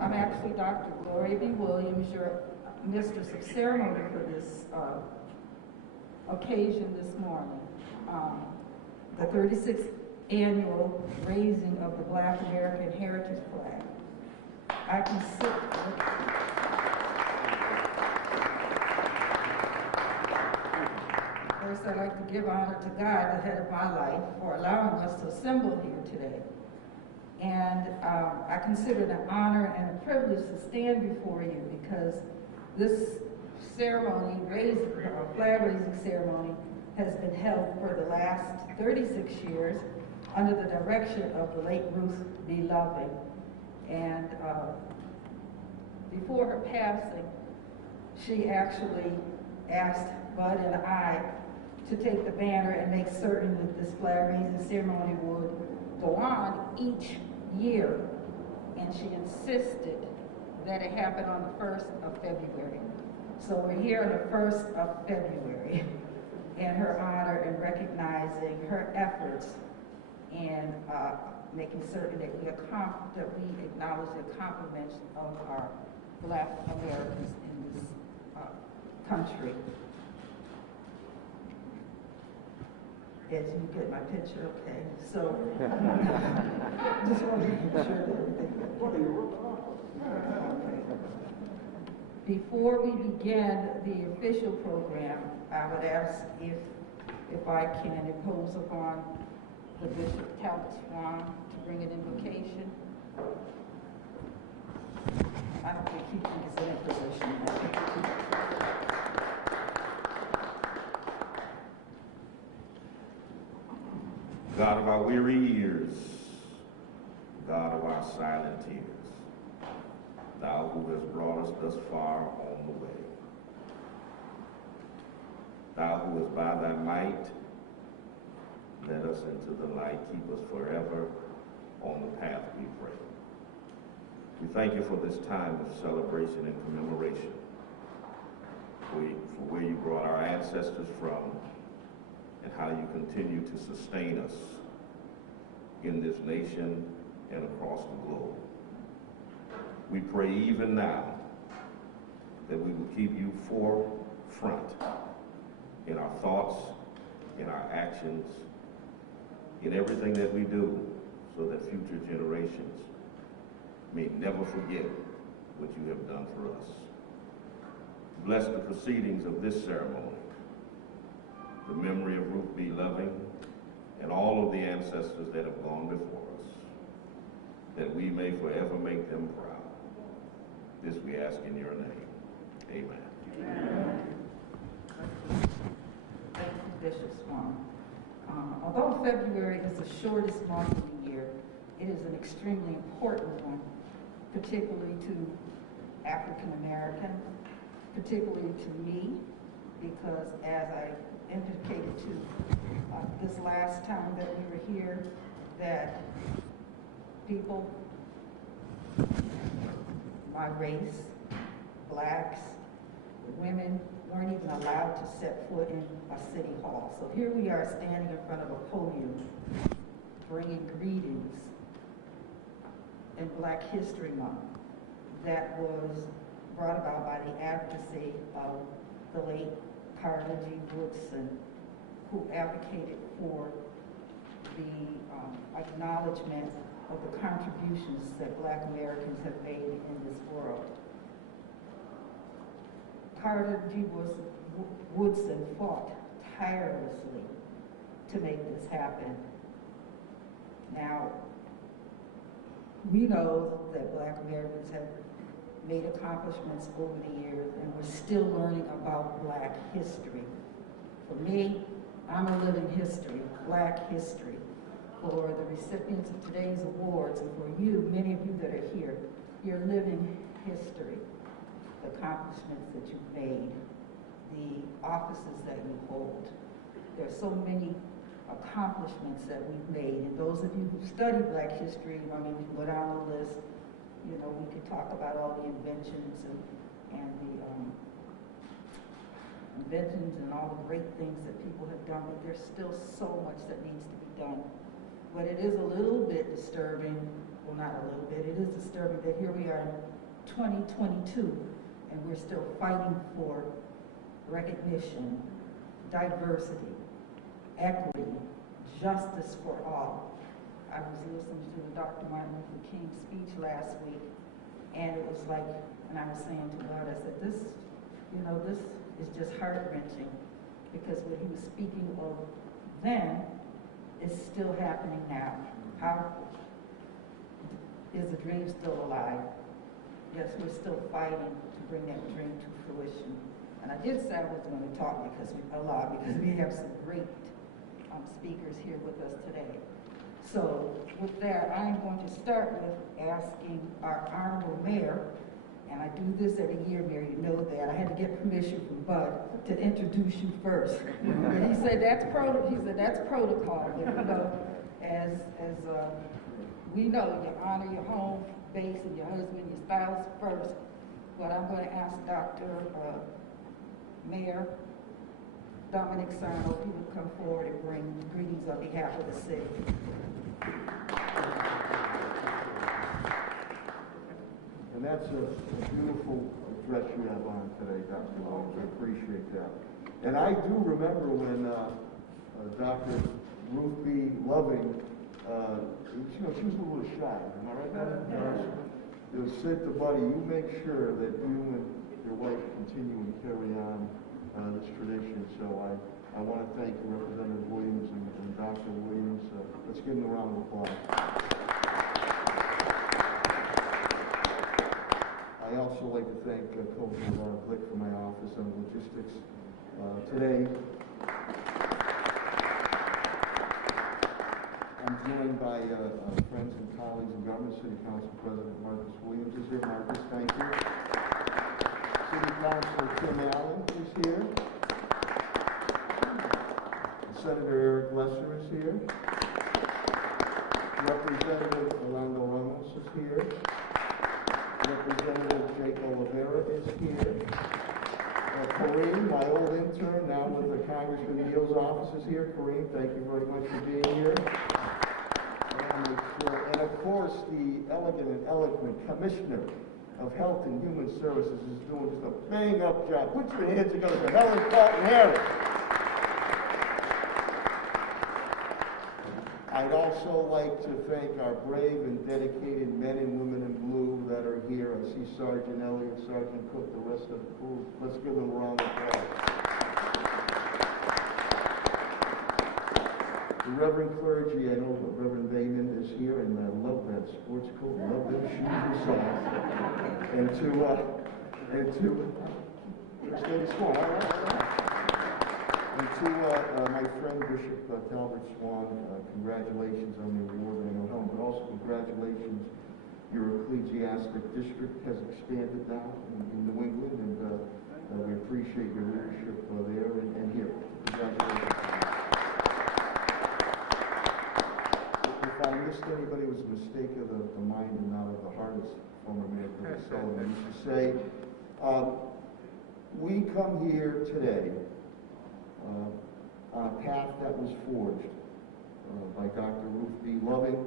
I'm actually Dr. Gloria B. Williams, your mistress of ceremony for this occasion this morning. The 36th annual raising of the Black American Heritage Flag. I consider First, I'd like to give honor to God, the head of my life, for allowing us to assemble here today. And I consider it an honor and a privilege to stand before you because this ceremony, flag raising ceremony, has been held for the last 36 years under the direction of the late Ruth B. Loving. And before her passing, she actually asked Bud and I to take the banner and make certain that this flag raising ceremony would go on each year. And she insisted that it happen on the 1st of February. So we're here on the 1st of February in her honor and recognizing her efforts and making certain that we acknowledge the accomplishments of our Black Americans in this country. As you get my picture, okay. So, just want to make sure that everything. Before we begin the official program, I would ask if I can impose upon the Bishop Talbot Swan to bring an invocation. I don't think he is in a position. God of our weary years, God of our silent tears, Thou who hast brought us thus far on the way, Thou who hast by Thy might led us into the light, keep us forever on the path we pray. We thank you for this time of celebration and commemoration, for where you brought our ancestors from, and how you continue to sustain us in this nation and across the globe. We pray even now that we will keep you forefront in our thoughts, in our actions, in everything that we do, so that future generations may never forget what you have done for us. Bless the proceedings of this ceremony, the memory of Ruth B. Loving, and all of the ancestors that have gone before us, that we may forever make them proud. This we ask in your name. Amen. Amen. Thank you, Bishop Swan. Although February is the shortest month of the year, it is an extremely important one, particularly to African Americans, particularly to me, because as I indicated to this last time that we were here, that people, my race, blacks, women, weren't even allowed to set foot in a city hall. So here we are standing in front of a podium, bringing greetings in Black History Month that was brought about by the advocacy of the late Carter G. Woodson, who advocated for the acknowledgement of the contributions that Black Americans have made in this world. Carter G. Woodson fought tirelessly to make this happen. Now, we know that Black Americans have made accomplishments over the years, and we're still learning about Black history. For me, I'm a living history, Black history. For the recipients of today's awards, and for you, many of you that are here, you're living history. The accomplishments that you've made, the offices that you hold. There are so many accomplishments that we've made, and those of you who study Black history, I mean, we can go down the list. You know, we could talk about all the inventions and all the great things that people have done, but there's still so much that needs to be done. But it is a little bit disturbing well, not a little bit, it is disturbing that here we are in 2022 and we're still fighting for recognition, diversity, equity, justice for all. I was listening to the Dr. Martin Luther King speech last week, and it was like, and I was saying to God, I said, this is just heart-wrenching, because what he was speaking of then is still happening now. How is the dream still alive? Yes, we're still fighting to bring that dream to fruition. And I did say I was going to talk because we have some great speakers here with us today. So with that, I am going to start with asking our Honorable Mayor, and I do this every year, Mayor, you know that. I had to get permission from Bud to introduce you first. And he said that's protocol. But, you know, as we know, you honor your home base and your husband, your spouse first. But I'm going to ask Mayor Dominic Sarno if he would come forward and bring greetings on behalf of the city. And that's a beautiful dress you have on today, Dr. Williams. I appreciate that. And I do remember when Dr. Ruth B. Loving, she was a little shy, am I right? It was said to Buddy, you make sure that you and your wife continue and carry on this tradition. So I want to thank Representative Williams and Dr. Williams. Let's give them a round of applause. I also like to thank Coach Glick from my office on logistics today. I'm joined by friends and colleagues in government. City Council President Marcus Williams is here. Marcus, thank you. City Councilor Tim Allen is here. Senator Eric Lesser is here. Representative Orlando Ramos is here. Representative Jake Oliveira is here. Kareem, my old intern, now with the Congressman Neal's office, is here. Kareem, thank you very much for being here. And of course, the elegant and eloquent Commissioner of Health and Human Services is doing just a bang-up job. Put your hands together for Helen Carlton Harris. I'd also like to thank our brave and dedicated men and women in blue that are here. I see Sergeant Elliott, Sergeant Cook, the rest of the crew. Let's give them a round of applause. The Reverend clergy, I know Reverend Baiman is here, and I love that sports coat, love them shoes and socks. And to my friend Bishop Talbot Swan, congratulations on the award. I know home, but also congratulations. Your ecclesiastic district has expanded now in New England, and we appreciate your leadership there and here. Congratulations. If I missed anybody, it was a mistake of the mind and not of the heart, as former Mayor Billy Sullivan used to say. We come here today on a path that was forged by Dr. Ruth B. Loving,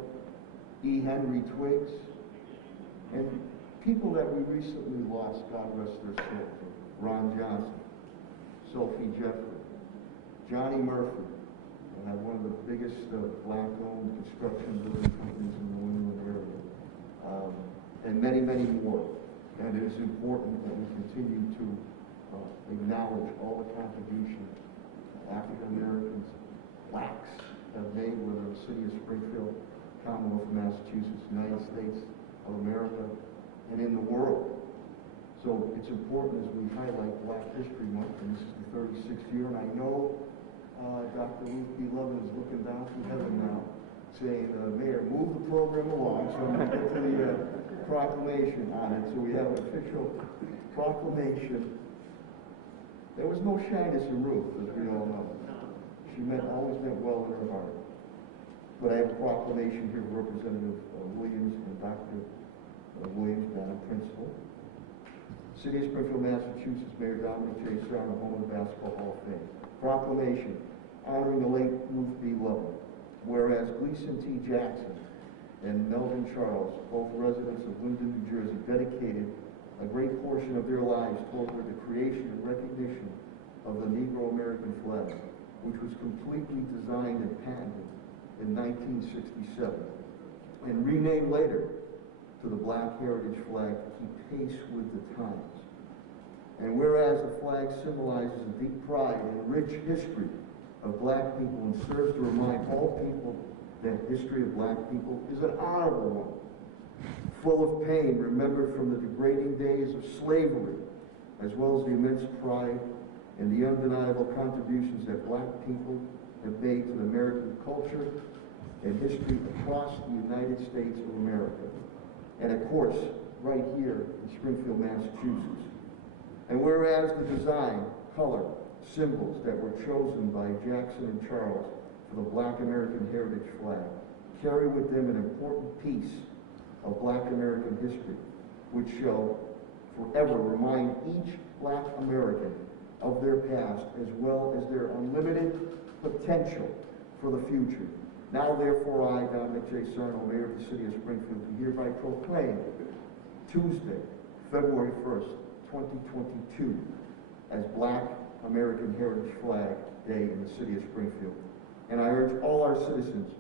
E. Henry Twiggs, and people that we recently lost, God rest their soul, Ron Johnson, Sophie Jeffrey, Johnny Murphy, one of the biggest black-owned construction building companies in the New England area, and many, many more. And it is important that we continue to acknowledge all the contributions African Americans, blacks have made, whether the City of Springfield, Commonwealth of Massachusetts, United States of America, and in the world. So it's important as we highlight Black History Month, and this is the 36th year, and I know Dr. Ruth B. Lovin is looking down from heaven now, saying, Mayor, move the program along so I'm going to get to the proclamation on it. So we have an official proclamation. There was no shyness in Ruth, as we all know. She always meant well in her heart. But I have a proclamation here of Representative Williams and Dr. Williams, Madam Principal. City of Springfield, Massachusetts, Mayor Dominic J. Sarno, home of the Basketball Hall of Fame. Proclamation honoring the late Ruth B. Lovin. Whereas Gleason T. Jackson and Melvin Charles, both residents of Linden, New Jersey, dedicated a great portion of their lives toward the creation and recognition of the Negro American flag, which was completely designed and patented in 1967 and renamed later to the Black Heritage Flag to keep pace with the times. And whereas the flag symbolizes a deep pride and rich history of black people and serves to remind all people that history of black people is an honorable one, full of pain, remembered from the degrading days of slavery, as well as the immense pride and the undeniable contributions that black people have made to the American culture and history across the United States of America. And of course, right here in Springfield, Massachusetts. And whereas the design, color, symbols that were chosen by Jackson and Charles for the Black American Heritage Flag carry with them an important piece of Black American history, which shall forever remind each Black American of their past as well as their unlimited potential for the future. Now, therefore, I, Dominic J. Sarno, Mayor of the City of Springfield, do hereby proclaim Tuesday, February 1st, 2022, as Black American Heritage Flag Day in the City of Springfield. And I urge all our citizens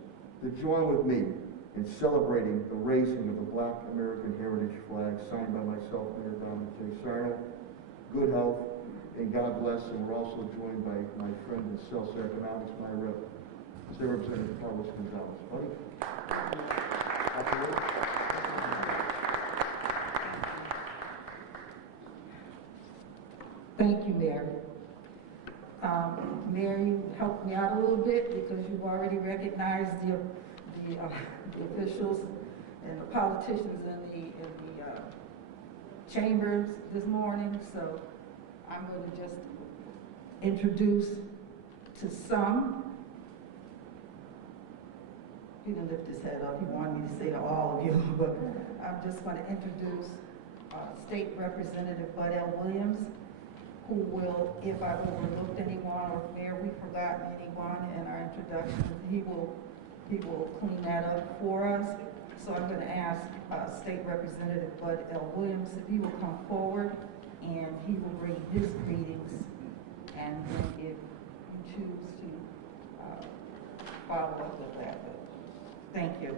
to join with me in celebrating the raising of the Black American Heritage Flag, signed by myself, Mayor Dominic J. Sarno. Good health, and God bless. And we're also joined by my friend in Celso Economics, my rep, State Representative Carlos Gonzalez. Buddy. Thank you, Mayor. Mayor, you helped me out a little bit because you've already recognized the officials and the politicians in the chambers this morning. So I'm going to just introduce to some. He didn't lift his head up. He wanted me to say to all of you, but I'm just going to introduce State Representative Bud L. Williams, who will, if I've overlooked anyone or if Mayor, we've forgotten anyone in our introduction, he will clean that up for us. So I'm going to ask State Representative Bud L. Williams if he will come forward and he will bring his greetings, and then if you choose to follow up with that. Thank you.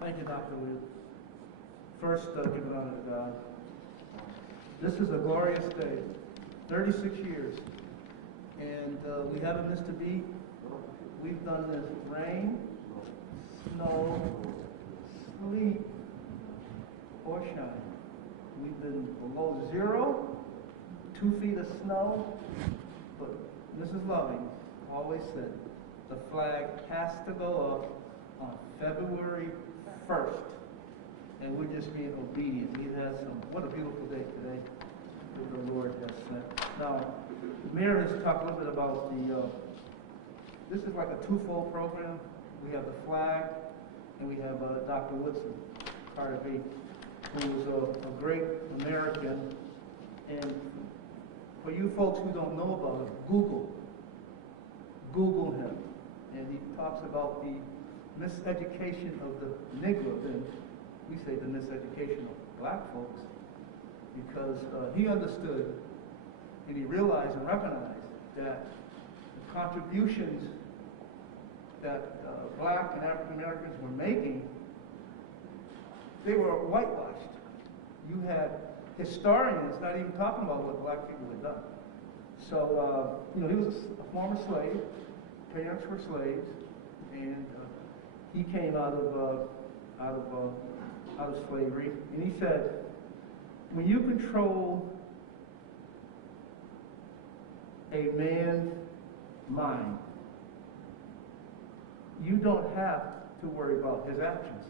Thank you, Dr. Williams. First, give it honor to God. This is a glorious day, 36 years, and we haven't missed a beat. We've done this rain, snow, sleet, or shine. We've been below zero, 2 feet of snow, but Mrs. Loving always said the flag has to go up on February 1st. And we're just being obedient. We've had what a beautiful day today that the Lord has sent. Now, the Mayor has talked a little bit about this is like a twofold program. We have the flag, and we have Dr. Woodson, Carter B., who was a great American. And for you folks who don't know about him, Google him. And he talks about the miseducation of the Negro, and we say the miseducation of black folks, because he understood and he realized and recognized that the contributions that black and African Americans were making, they were whitewashed. You had historians not even talking about what black people had done. So, he was a former slave, parents were slaves, and he came out of slavery, and he said, when you control a man's mind, you don't have to worry about his actions.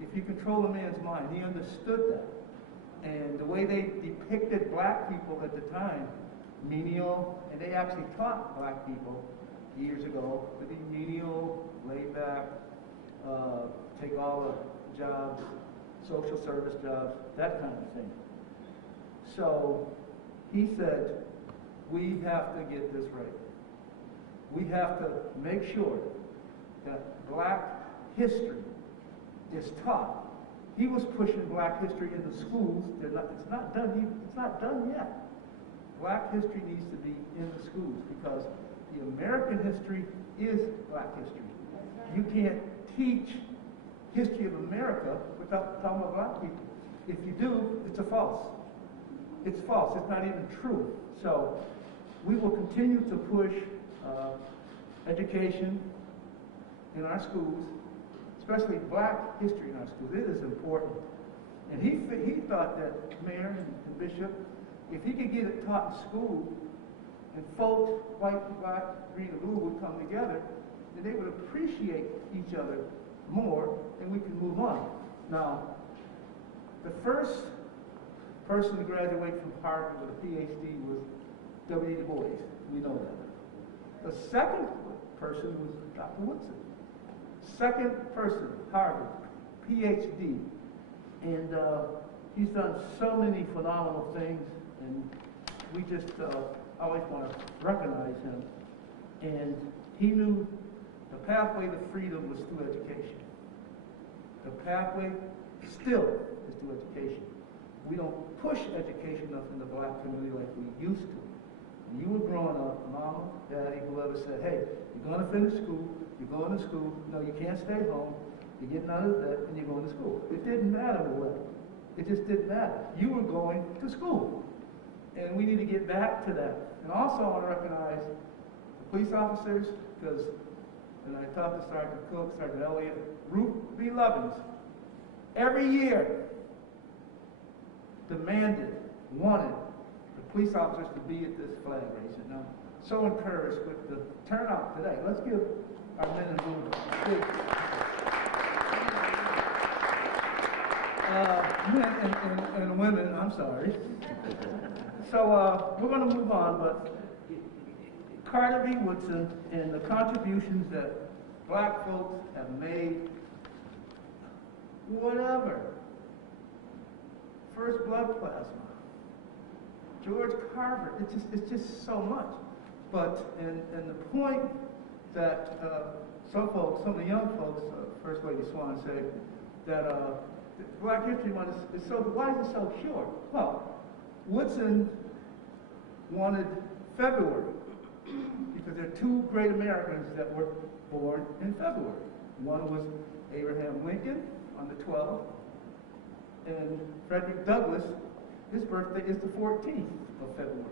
If you control a man's mind, he understood that. And the way they depicted black people at the time, menial, and they actually taught black people years ago to be menial, laid back, take all the jobs, social service jobs, that kind of thing. So he said, we have to get this right. we have to make sure that black history is taught. He was pushing black history in the schools. It's not done. It's not done yet. Black history needs to be in the schools because the American history is black history. You can't teach history of America without talking about black people. If you do, it's a false. It's false. It's not even true. So we will continue to push education in our schools, especially black history in our schools. It is important. And he thought that, Mayor and Bishop, if he could get it taught in school, and folks, white, black, green, and blue would come together, then they would appreciate each other more, and we can move on. Now, the first person to graduate from Harvard with a PhD was W. Du Bois. We know that. The second person was Dr. Woodson. Second person, Harvard, PhD. And he's done so many phenomenal things, and we just always want to recognize him. And he knew the pathway to freedom was through education. The pathway still is through education. We don't push education enough in the black community like we used to. When you were growing up, mama, daddy, whoever said, hey, you're going to finish school, you're going to school, no, you can't stay home, you're getting out of debt, and you're going to school. It didn't matter what. It just didn't matter. You were going to school. And we need to get back to that. And also I want to recognize the police officers, because when I talked to Sergeant Cook, Sergeant Elliott, Ruth B. Lovins, every year demanded, wanted the police officers to be at this flag raising. And I'm so encouraged with the turnout today. Let's give our men and women a big men and women, I'm sorry. So we're going to move on, but Carter B. Woodson and the contributions that black folks have made, whatever. First blood plasma, George Carver, it's just so much. But, and the point that some of the young folks, First Lady Swan said, that Black History Month is so, why is it so short? Well, Woodson wanted February, because there are two great Americans that were born in February. One was Abraham Lincoln on the 12th, and Frederick Douglass, his birthday is the 14th of February.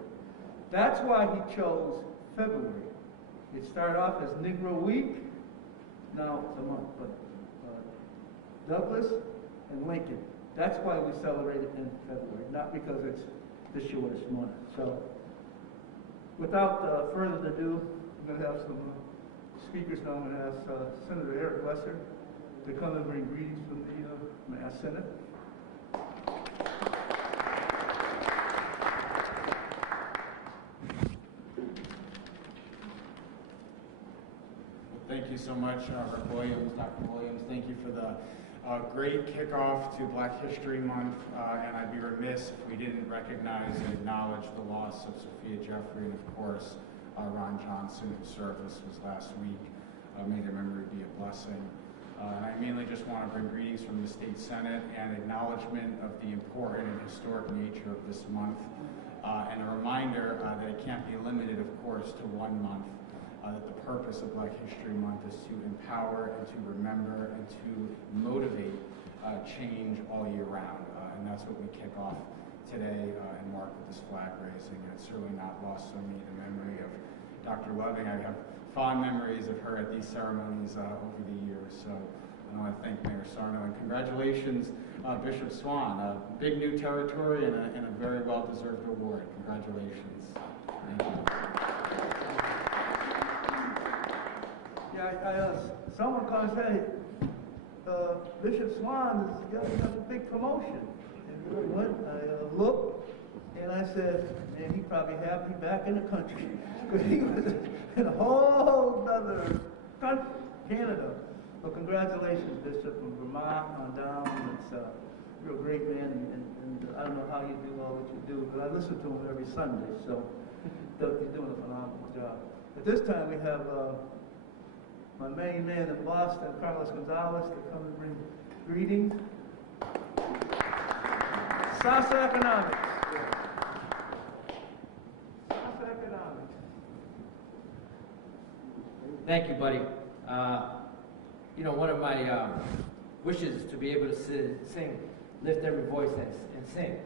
That's why he chose February. It started off as Negro Week, now it's a month, but Douglass and Lincoln. That's why we celebrate it in February, not because it's the shortest month. So, without further ado, I'm going to have some speakers now. I'm going to ask Senator Eric Lesser to come and bring greetings from the Mass Senate. Thank you so much, Rick Williams, Dr. Williams. Thank you for the great kickoff to Black History Month, and I'd be remiss if we didn't recognize and acknowledge the loss of Sophia Jeffrey and, of course, Ron Johnson, whose service was last week. May their memory be a blessing. And I mainly just want to bring greetings from the State Senate and acknowledgement of the important and historic nature of this month, and a reminder that it can't be limited, of course, to 1 month. That the purpose of Black History Month is to empower and to remember and to motivate change all year round. And that's what we kick off today and mark with this flag raising. And it's certainly not lost on me the memory of Dr. Loving. I have fond memories of her at these ceremonies over the years. So I want to thank Mayor Sarno, and congratulations, Bishop Swan. A big new territory and a very well-deserved award. Congratulations. Thank you. Yeah, someone called and said, Bishop Swan has got a big promotion. And I looked and I said, man, he's probably happy back in the country. Because he was in a whole other country, Canada. So congratulations, Bishop, from Vermont on down. You're a great man, and I don't know how you do all that you do, but I listen to him every Sunday, so you're doing a phenomenal job. At this time, we have my main man in Boston, Carlos Gonzalez, to come and bring greetings. Socioeconomics. Socioeconomics. Thank you, buddy. You know, one of my wishes is to be able to sing, lift every voice and sing.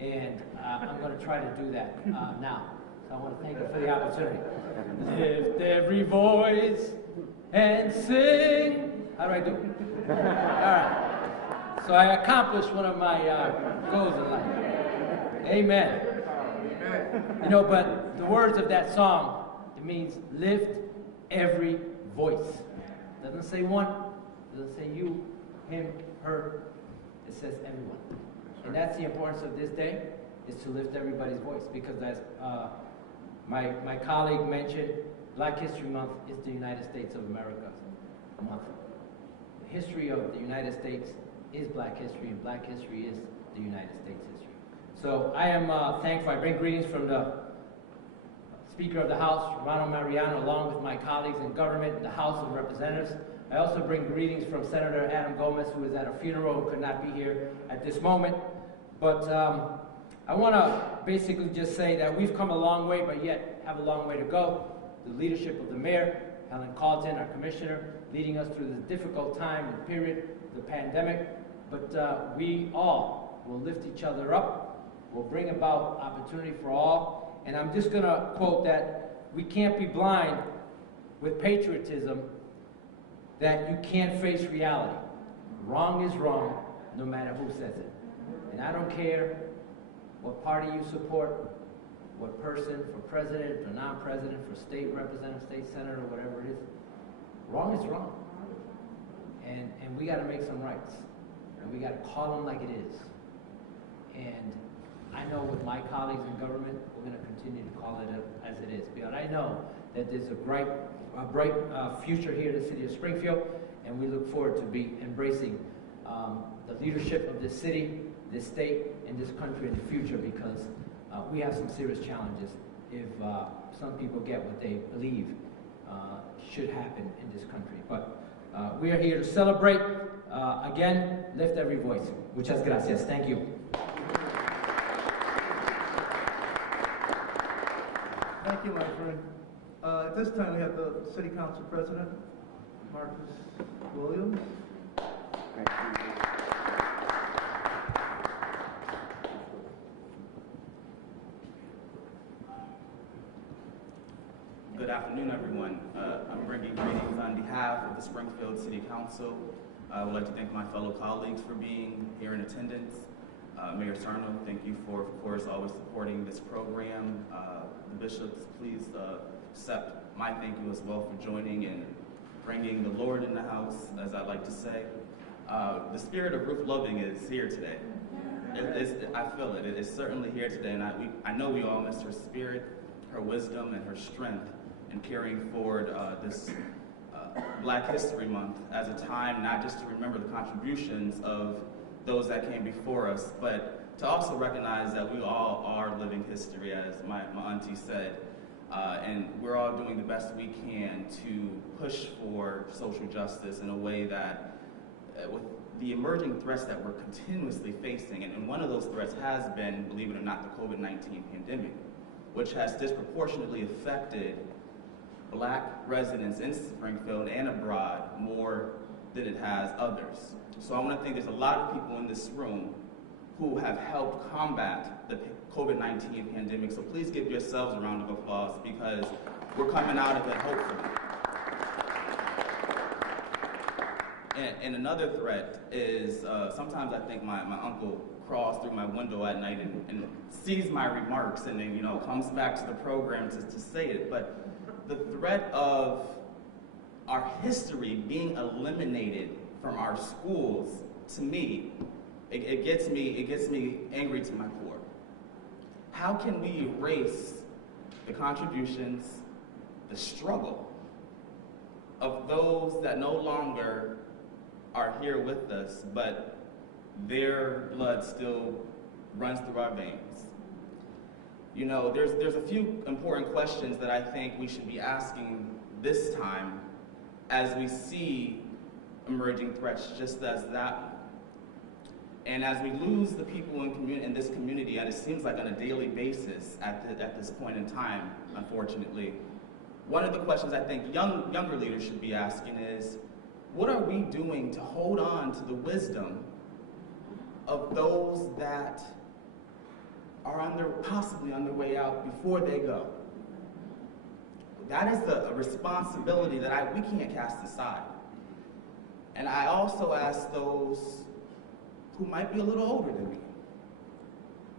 And I'm going to try to do that now. So I want to thank you for the opportunity. Lift every voice and sing. How do I do? All right. So I accomplished one of my goals in life. Amen. You know, but the words of that song, it means lift every voice. It doesn't say one, it doesn't say you, him, her. It says everyone. And that's the importance of this day, is to lift everybody's voice. Because as my colleague mentioned, Black History Month is the United States of America month. The history of the United States is Black history, and Black history is the United States history. So I am thankful. I bring greetings from the Speaker of the House, Ronald Mariano, along with my colleagues in government, the House of Representatives. I also bring greetings from Senator Adam Gomez, who is at a funeral and could not be here at this moment. But I want to basically just say that we've come a long way, but yet have a long way to go. The leadership of the mayor, Helen Calton, our commissioner, leading us through this difficult time and period, the pandemic. But we all will lift each other up. We'll bring about opportunity for all. And I'm just going to quote that we can't be blind with patriotism, that you can't face reality. Wrong is wrong, no matter who says it. And I don't care what party you support, what person, for president, for non-president, for state representative, state senator, whatever it is. Wrong is wrong. And we got to make some rights. And we got to call them like it is. And I know with my colleagues in government, we're going to continue to call it as it is. Because I know that there's a bright future here in the city of Springfield, and we look forward to be embracing the leadership of this city, this state, and this country in the future, because we have some serious challenges if some people get what they believe should happen in this country. But we are here to celebrate. Again, lift every voice. Muchas gracias. Thank you. Thank you, my friend. At this time, we have the City Council President, Marcus Williams. Thank you. Good afternoon, everyone. I'm bringing greetings on behalf of the Springfield City Council. I would like to thank my fellow colleagues for being here in attendance. Mayor Sarno, thank you for, of course, always supporting this program. The bishops, please accept my thank you as well for joining and bringing the Lord in the house, as I like to say. The spirit of Ruth Loving is here today. I feel it. It is certainly here today, and I know we all miss her spirit, her wisdom, and her strength in carrying forward this Black History Month as a time not just to remember the contributions of those that came before us, but to also recognize that we all are living history, as my auntie said, and we're all doing the best we can to push for social justice in a way that, with the emerging threats that we're continuously facing, and one of those threats has been, believe it or not, the COVID-19 pandemic, which has disproportionately affected Black residents in Springfield and abroad more than it has others. So I want to think there's a lot of people in this room who have helped combat the COVID-19 pandemic. So please give yourselves a round of applause, because we're coming out of it hopefully. And another threat is sometimes I think my uncle crawls through my window at night and sees my remarks and then, comes back to the program to say it. But the threat of our history being eliminated from our schools, to me, it gets me angry to my core. How can we erase the contributions, the struggle of those that no longer are here with us, but their blood still runs through our veins? You know, there's a few important questions that I think we should be asking this time as we see emerging threats just as that. And as we lose the people in this community, and it seems like on a daily basis at this point in time, unfortunately, one of the questions I think younger leaders should be asking is, what are we doing to hold on to the wisdom of those that are possibly on their way out before they go? That is a responsibility that we can't cast aside. And I also ask those who might be a little older than me,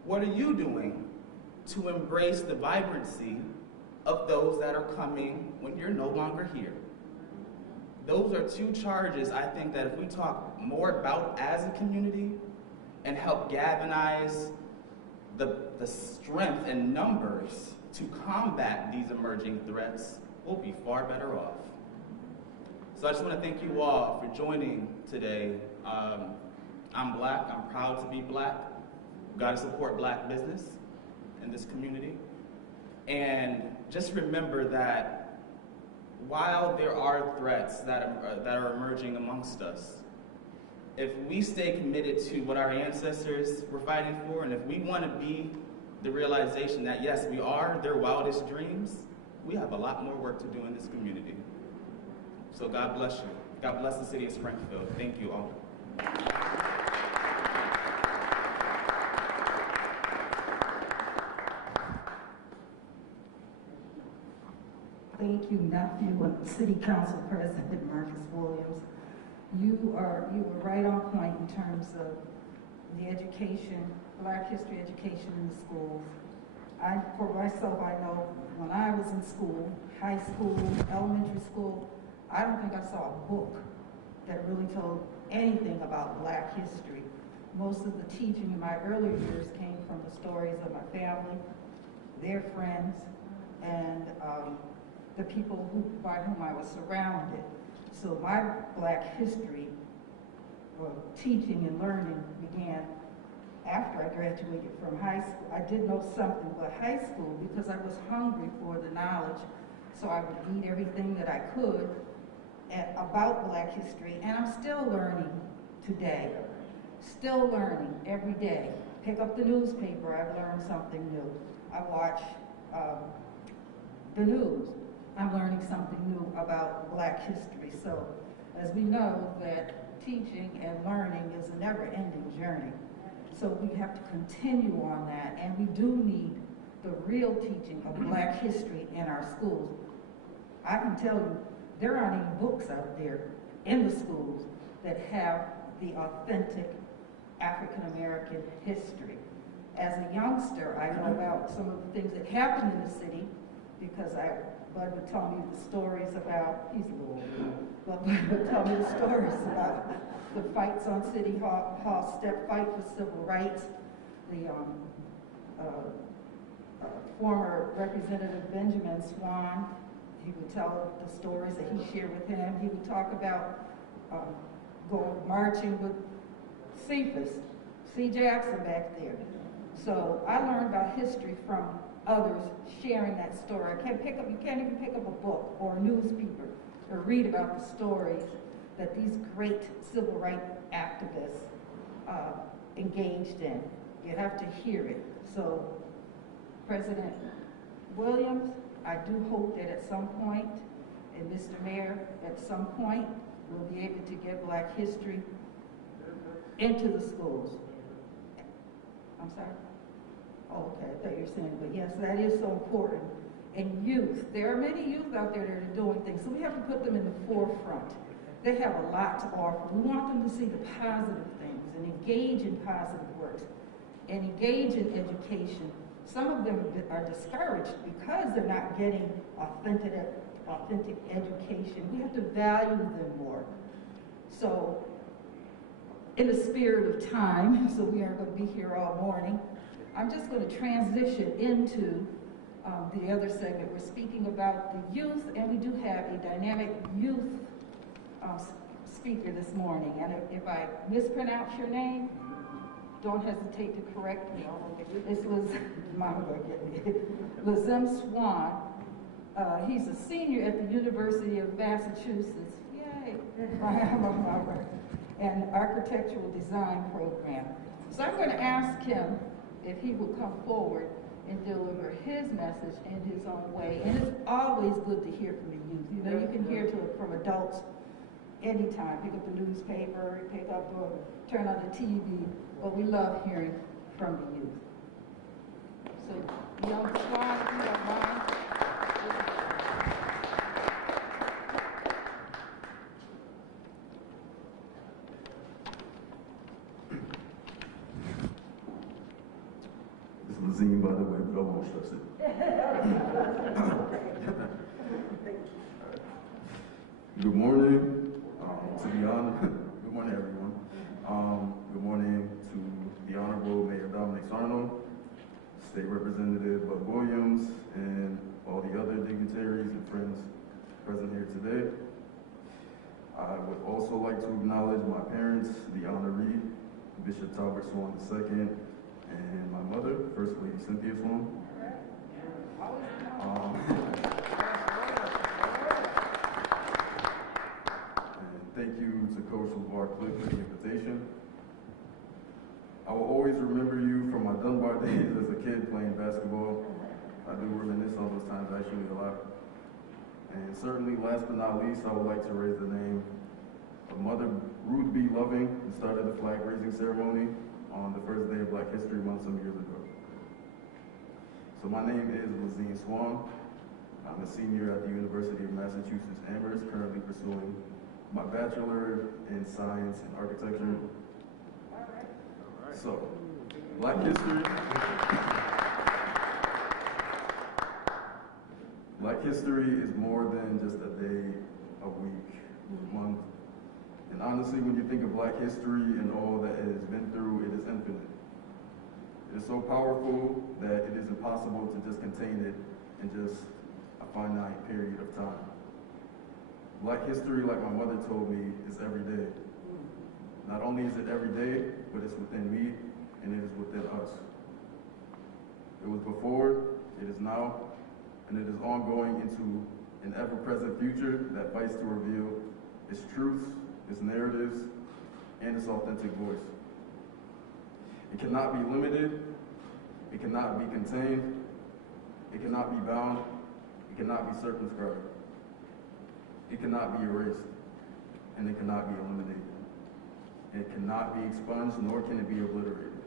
what are you doing to embrace the vibrancy of those that are coming when you're no longer here? Those are two charges I think that if we talk more about as a community and help galvanize the strength and numbers to combat these emerging threats, we'll be far better off. So I just want to thank you all for joining today. I'm Black, I'm proud to be Black. We've got to support Black business in this community. And just remember that while there are threats that are emerging amongst us, if we stay committed to what our ancestors were fighting for, and if we want to be the realization that yes, we are their wildest dreams, we have a lot more work to do in this community. So God bless you. God bless the city of Springfield. Thank you all. Thank you, nephew and City Council President Marcus Williams. You were right on point in terms of the education, Black history education in the schools. For myself, I know when I was in school, high school, elementary school, I don't think I saw a book that really told anything about Black history. Most of the teaching in my earlier years came from the stories of my family, their friends, and the people by whom I was surrounded. So my Black history teaching and learning began after I graduated from high school. I did know something about high school because I was hungry for the knowledge, so I would read everything that I could about Black history, and I'm still learning today. Still learning every day. Pick up the newspaper, I've learned something new. I watch the news. I'm learning something new about Black history. So, as we know that teaching and learning is a never-ending journey. So we have to continue on that, and we do need the real teaching of Black history in our schools. I can tell you, there aren't any books out there in the schools that have the authentic African-American history. As a youngster, I know about some of the things that happened in the city because Bud would tell me the stories about, he's a little old, but Bud would tell me the stories about the fights on City Hall step fight for civil rights, the former Representative Benjamin Swan, he would tell the stories that he shared with him. He would talk about going marching with Cephas, C. Jackson back there. So I learned about history from others sharing that story. You can't even pick up a book or a newspaper or read about the stories that these great civil rights activists engaged in. You have to hear it. So President Williams, I do hope that at some point, and Mr. Mayor, at some point, we'll be able to get Black history into the schools. I'm sorry? Oh, okay, I thought you were saying, but yes, that is so important. And youth, there are many youth out there that are doing things, so we have to put them in the forefront. They have a lot to offer. We want them to see the positive things and engage in positive works and engage in education. Some of them are discouraged because they're not getting authentic education. We have to value them more. So, in the spirit of time, so we are going to be here all morning, I'm just going to transition into the other segment. We're speaking about the youth, and we do have a dynamic youth speaker this morning. And if I mispronounce your name, don't hesitate to correct me. This was Lazim Swan. He's a senior at the University of Massachusetts. Yay! And architectural design program. So I'm going to ask him if he will come forward and deliver his message in his own way. And it's always good to hear from the youth. You know, you can hear from adults anytime. Pick up the newspaper, pick up or turn on the TV, but we love hearing from the youth. So, young Swan, if you don't mind. It's Lazim, by the way, but I won't stress it. Good morning. Good morning, everyone. Good morning to the Honorable Mayor Dominic Sarno, State Representative Bud Williams, and all the other dignitaries and friends present here today. I would also like to acknowledge my parents, the honoree, Bishop Talbert Swan II, and my mother, First Lady Cynthia Swan. And thank you to Coach LeVar Cliff for the invitation. I will always remember you from my Dunbar days as a kid playing basketball. I do reminisce on those times actually a lot. And certainly, last but not least, I would like to raise the name of Mother Ruth B. Loving, who started the flag raising ceremony on the first day of Black History Month some years ago. So my name is Lazim Swan. I'm a senior at the University of Massachusetts Amherst, currently pursuing my Bachelor in Science and Architecture. So, Black History. Black History is more than just a day, a week, a month. And honestly, when you think of Black history and all that it has been through, it is infinite. It is so powerful that it is impossible to just contain it in just a finite period of time. Black history, like my mother told me, is every day. Not only is it every day, but it's within me and it is within us. It was before, it is now, and it is ongoing into an ever-present future that fights to reveal its truths, its narratives, and its authentic voice. It cannot be limited, it cannot be contained, it cannot be bound, it cannot be circumscribed. It cannot be erased, and it cannot be eliminated. It cannot be expunged, nor can it be obliterated.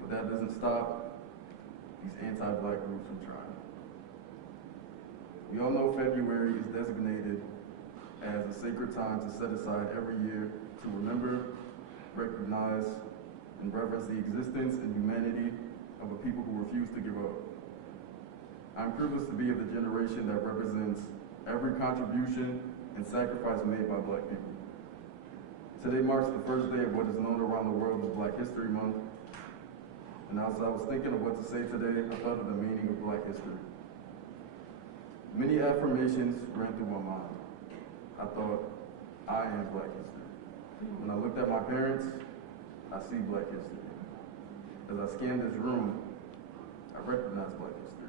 But that doesn't stop these anti-Black groups from trying. We all know February is designated as a sacred time to set aside every year to remember, recognize, and reverence the existence and humanity of a people who refuse to give up. I'm privileged to be of the generation that represents every contribution and sacrifice made by Black people. Today marks the first day of what is known around the world as Black History Month. And as I was thinking of what to say today, I thought of the meaning of Black history. Many affirmations ran through my mind. I thought, I am Black history. When I looked at my parents, I see Black history. As I scan this room, I recognize Black history.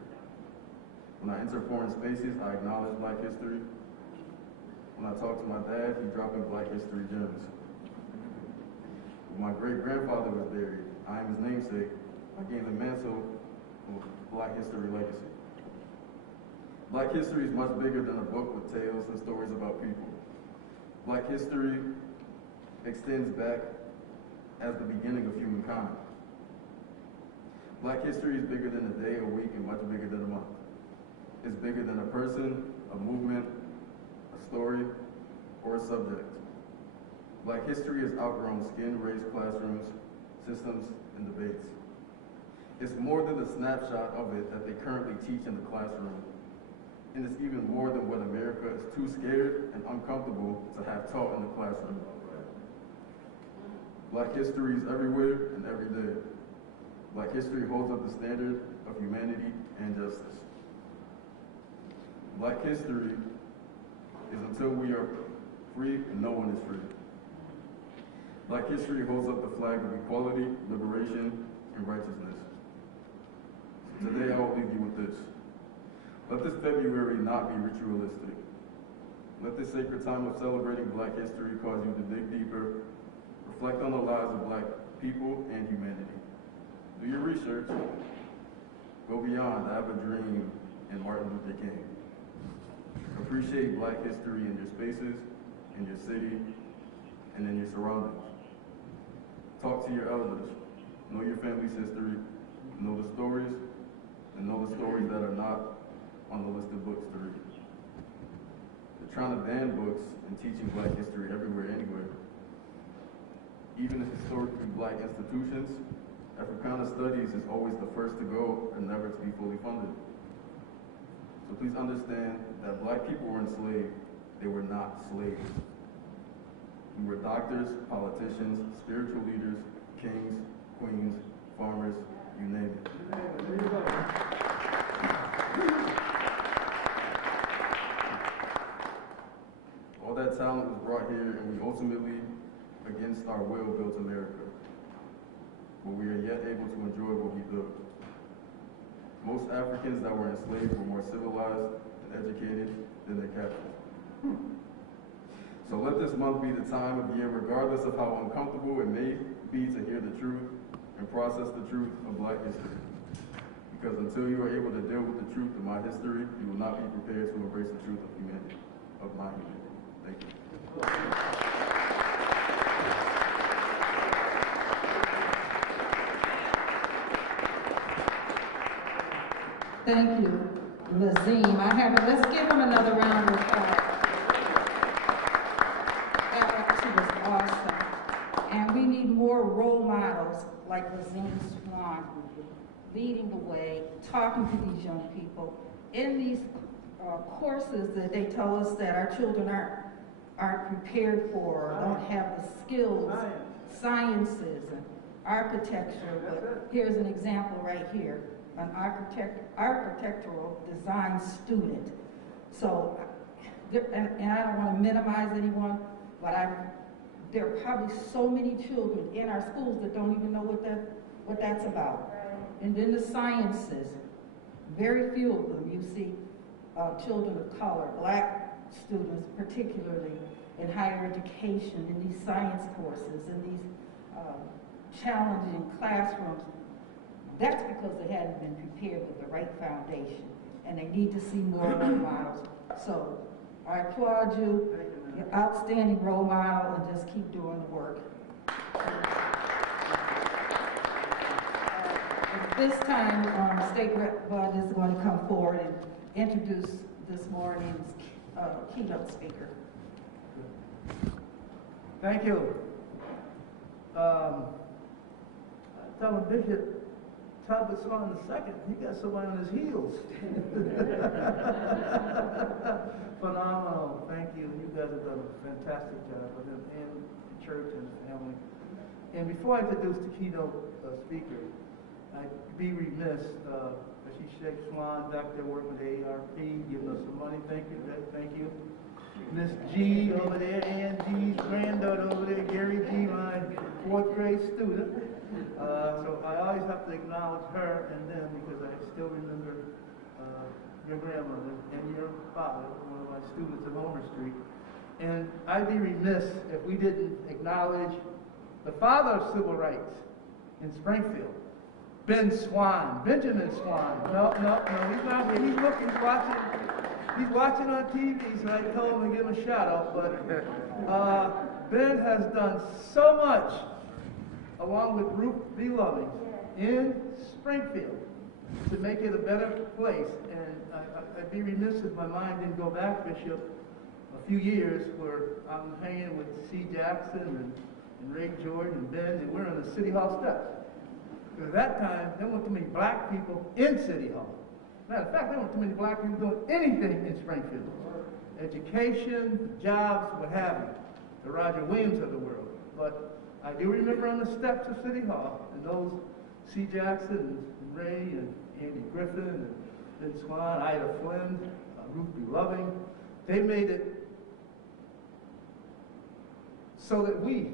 When I enter foreign spaces, I acknowledge Black history. When I talk to my dad, he dropped me Black history gems. When my great-grandfather was buried, I am his namesake. I gained the mantle of Black history legacy. Black history is much bigger than a book with tales and stories about people. Black history extends back as the beginning of humankind. Black history is bigger than a day, a week, and much bigger than a month. It's bigger than a person, a movement, a story, or a subject. Black history has outgrown skin, race, classrooms, systems, and debates. It's more than a snapshot of it that they currently teach in the classroom. And it's even more than what America is too scared and uncomfortable to have taught in the classroom. Black history is everywhere and every day. Black history holds up the standard of humanity and justice. Black history is until we are free and no one is free. Black history holds up the flag of equality, liberation, and righteousness. So today I will leave you with this. Let this February not be ritualistic. Let this sacred time of celebrating Black history cause you to dig deeper, reflect on the lives of Black people and humanity. Do your research. Go beyond. I have a dream in Martin Luther King. Appreciate Black history in your spaces, in your city, and in your surroundings. Talk to your elders. Know your family's history. Know the stories, and know the stories that are not on the list of books to read. They're trying to ban books and teaching Black history everywhere, anywhere. Even in historically Black institutions, Africana Studies is always the first to go and never to be fully funded. So please understand that Black people were enslaved. They were not slaves. We were doctors, politicians, spiritual leaders, kings, queens, farmers, you name it. All that talent was brought here, and we ultimately, against our will, built America. But we are yet able to enjoy what we built. Most Africans that were enslaved were more civilized and educated than their captors. So let this month be the time of year, regardless of how uncomfortable it may be to hear the truth and process the truth of Black history. Because until you are able to deal with the truth of my history, you will not be prepared to embrace the truth of humanity, of my humanity. Thank you. Thank you, Lazim. Let's give him another round of applause. She was awesome. And we need more role models like Lazim Swan, leading the way, talking to these young people in these courses that they tell us that our children aren't prepared for, don't have the skills, sciences and architecture. But here's an example right here. An architectural design student. So, and I don't want to minimize anyone, but there are probably so many children in our schools that don't even know what that's about. And then the sciences, very few of them. You see children of color, Black students particularly in higher education, in these science courses, in these challenging classrooms. That's because they hadn't been prepared with the right foundation, and they need to see more role models. So I applaud you, you're an outstanding role model, and just keep doing the work. At this time, State Rep Bud is going to come forward and introduce this morning's keynote speaker. Thank you. Tell him Bishop Talbot Swan II, he got somebody on his heels. Phenomenal. Thank you. You guys have done a fantastic job with him and the church and the family. And before I introduce the keynote speaker, I'd be remiss, Sheikh Sheikh Swan, Dr. working with AARP, giving us some money. Thank you. Thank you. Miss G over there, Ann G's granddaughter over there, Gary G, my 4th grade student. So I always have to acknowledge her and them because I still remember your grandmother and your father, one of my students at Homer Street. And I'd be remiss if we didn't acknowledge the father of civil rights in Springfield, Benjamin Swan. No, he's not here. He's looking, he's watching on TV, so I told him to give him a shout out. But Ben has done so much, along with Ruth B. Loving, in Springfield to make it a better place. And I'd be remiss if my mind didn't go back, Bishop, a few years where I'm hanging with C. Jackson and Ray Jordan and Ben, and we're on the City Hall steps. Because at that time, there weren't too many Black people in City Hall. Matter of fact, there weren't too many Black people doing anything in Springfield. Education, jobs, what have you. The Roger Williams of the world. But I do remember on the steps of City Hall, and those C. Jackson and Ray and Andy Griffin and Ben Swan, Ida Flynn, Ruth B. Loving, they made it so that we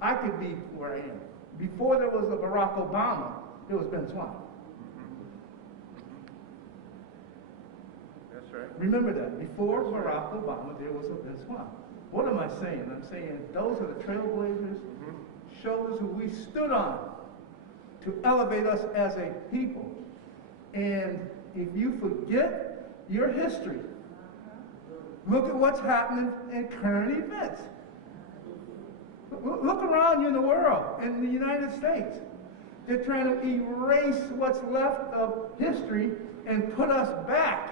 I could be where I am. Before there was a Barack Obama, there was Ben Swan. That's right. Remember that. Before Barack Obama, there was a Ben Swan. What am I saying? I'm saying those are the trailblazers, shoulders who we stood on to elevate us as a people. And if you forget your history, look at what's happening in current events. Look around you in the world, in the United States. They're trying to erase what's left of history and put us back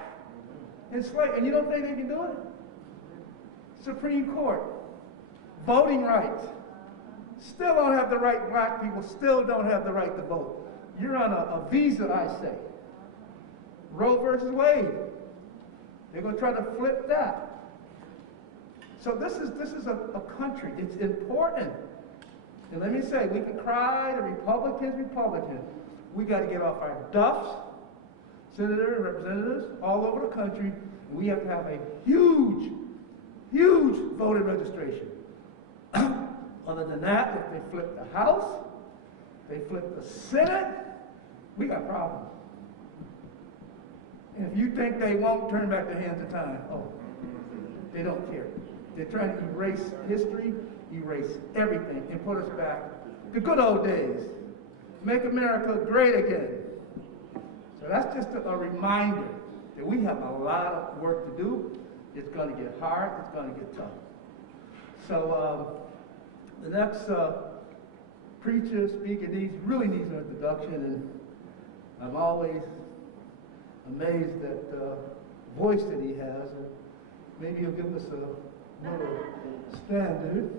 in slavery. And you don't think they can do it? Supreme Court, voting rights. Still don't have the right, black people still don't have the right to vote. You're on a visa, I say. Roe versus Wade. They're going to try to flip that. So this is a country. It's important. And let me say, we can cry to Republicans. We got to get off our duffs, senators and representatives all over the country. And we have to have a huge voter registration. Other than that, if they flip the House, they flip the Senate, we got problems. And if you think they won't turn back the hands of time, oh, they don't care. They're trying to erase history, erase everything, and put us back to good old days. Make America great again. So that's just a reminder that we have a lot of work to do. It's going to get hard. It's going to get tough. So the next preacher, speaker really needs an introduction, and I'm always amazed at the voice that he has. And maybe he'll give us a little standard.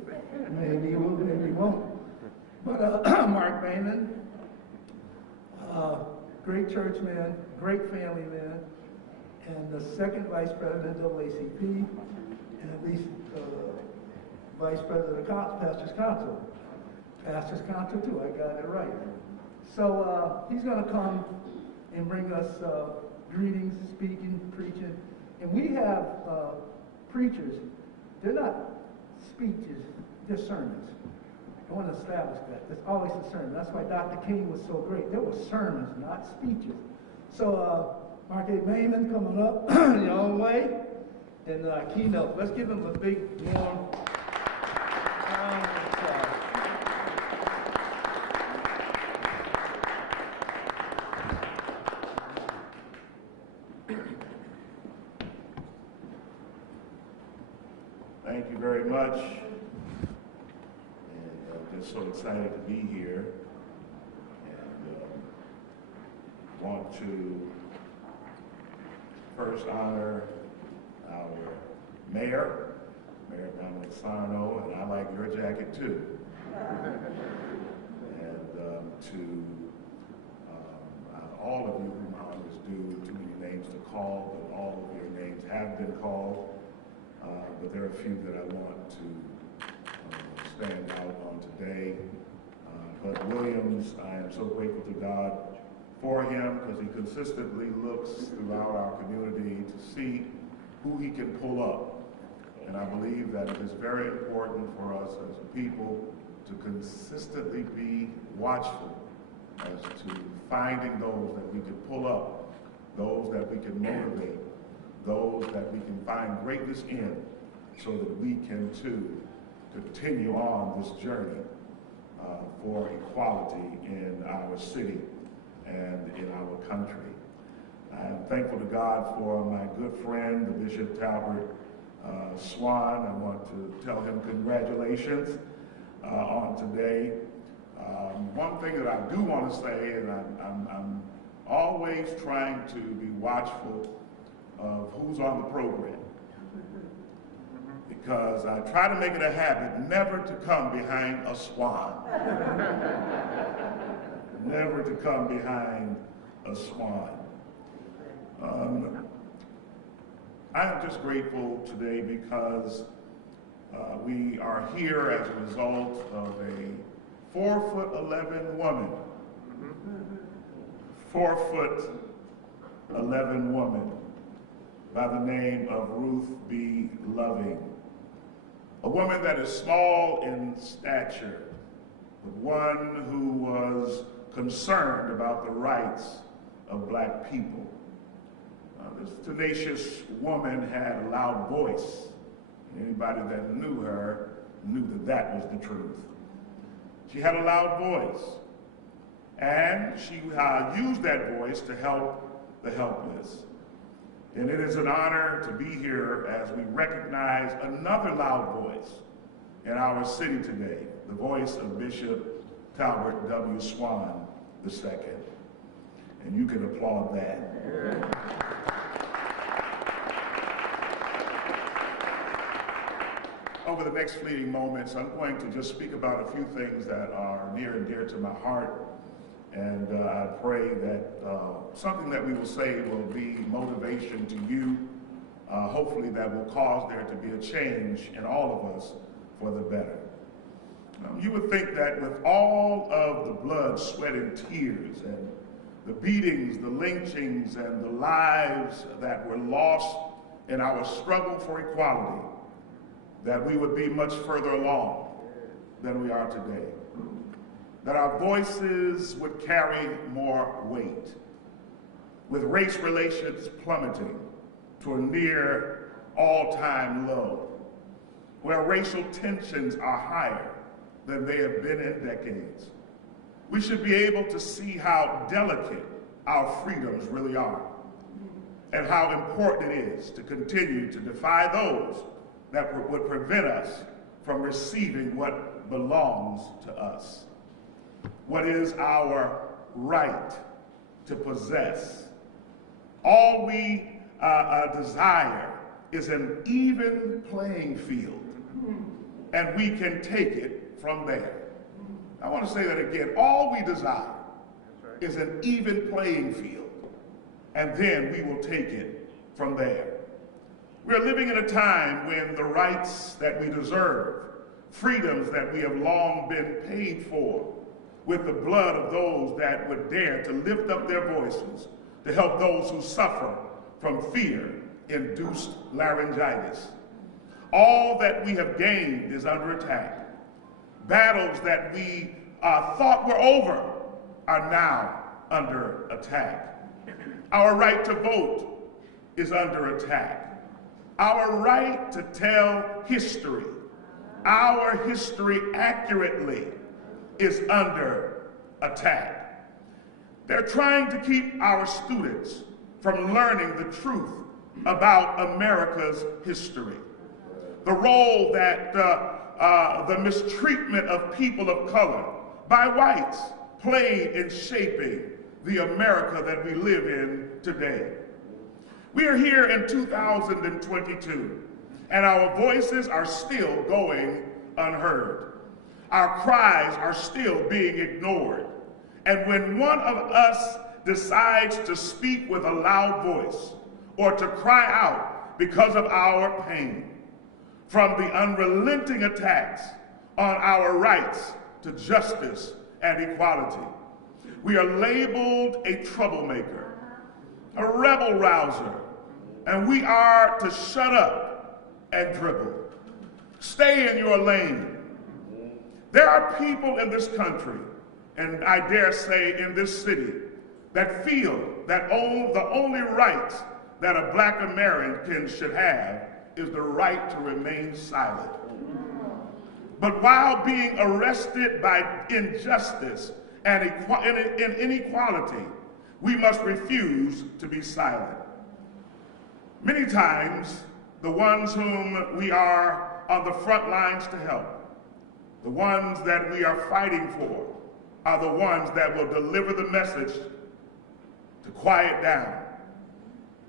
Maybe he will, maybe he won't. But Mark Baiman, great church man, great family man, and the second vice president of ACP, and at least vice president of Pastors Council. Pastors Council too, I got it right. So he's going to come and bring us greetings, speaking, preaching. And we have preachers. They're not speeches, they're sermons. I want to establish that. There's always a sermon. That's why Dr. King was so great. There were sermons, not speeches. So Mark A. Baiman coming up in your own way. And Keynote. Let's give him a big, warm round of applause. Thank you very much. And I'm just so excited to be here. And want to first honor our mayor, Mayor Dominic Sarno, and I like your jacket too. And to all of you whom honors due, too many names to call, but all of your names have been called. But there are a few that I want to stand out on today. Bud Williams, I am so grateful to God for him because he consistently looks throughout our community to see who he can pull up. And I believe that it is very important for us as a people to consistently be watchful as to finding those that we can pull up, those that we can motivate, those that we can find greatness in, so that we can too continue on this journey for equality in our city and in our country. I am thankful to God for my good friend, the Bishop Talbert Swan. I want to tell him congratulations on today. One thing that I do want to say, and I'm always trying to be watchful of who's on the program, because I try to make it a habit never to come behind a swan. Never to come behind a swan. I am just grateful today because we are here as a result of a 4'11" woman. 4'11" woman by the name of Ruth B. Loving. A woman that is small in stature, but one who was concerned about the rights of black people. This tenacious woman had a loud voice. Anybody that knew her knew that that was the truth. She had a loud voice, and she used that voice to help the helpless. And it is an honor to be here as we recognize another loud voice in our city today, the voice of Bishop Talbert W. Swan II. And you can applaud that. Over the next fleeting moments, I'm going to just speak about a few things that are near and dear to my heart. And I pray that something that we will say will be motivation to you. Hopefully that will cause there to be a change in all of us for the better. You would think that with all of the blood, sweat, and tears, and the beatings, the lynchings, and the lives that were lost in our struggle for equality, that we would be much further along than we are today. That our voices would carry more weight, with race relations plummeting to a near all-time low, where racial tensions are higher than they have been in decades. We should be able to see how delicate our freedoms really are, and how important it is to continue to defy those that would prevent us from receiving what belongs to us. What is our right to possess? All we desire is an even playing field, and we can take it from there. I want to say that again. All we desire is an even playing field, and then we will take it from there. We're living in a time when the rights that we deserve, freedoms that we have long been paid for, with the blood of those that would dare to lift up their voices to help those who suffer from fear-induced laryngitis. All that we have gained is under attack. Battles that we thought were over are now under attack. Our right to vote is under attack. Our right to tell history, our history accurately, is under attack. They're trying to keep our students from learning the truth about America's history. The role that the mistreatment of people of color by whites played in shaping the America that we live in today. We are here in 2022, and our voices are still going unheard. Our cries are still being ignored. And when one of us decides to speak with a loud voice or to cry out because of our pain, from the unrelenting attacks on our rights to justice and equality, we are labeled a troublemaker, a rebel rouser, and we are to shut up and dribble. Stay in your lane. There are people in this country, and I dare say in this city, that feel that the only right that a black American should have is the right to remain silent. But while being arrested by injustice and inequality, we must refuse to be silent. Many times, the ones whom we are on the front lines to help, the ones that we are fighting for, are the ones that will deliver the message to quiet down.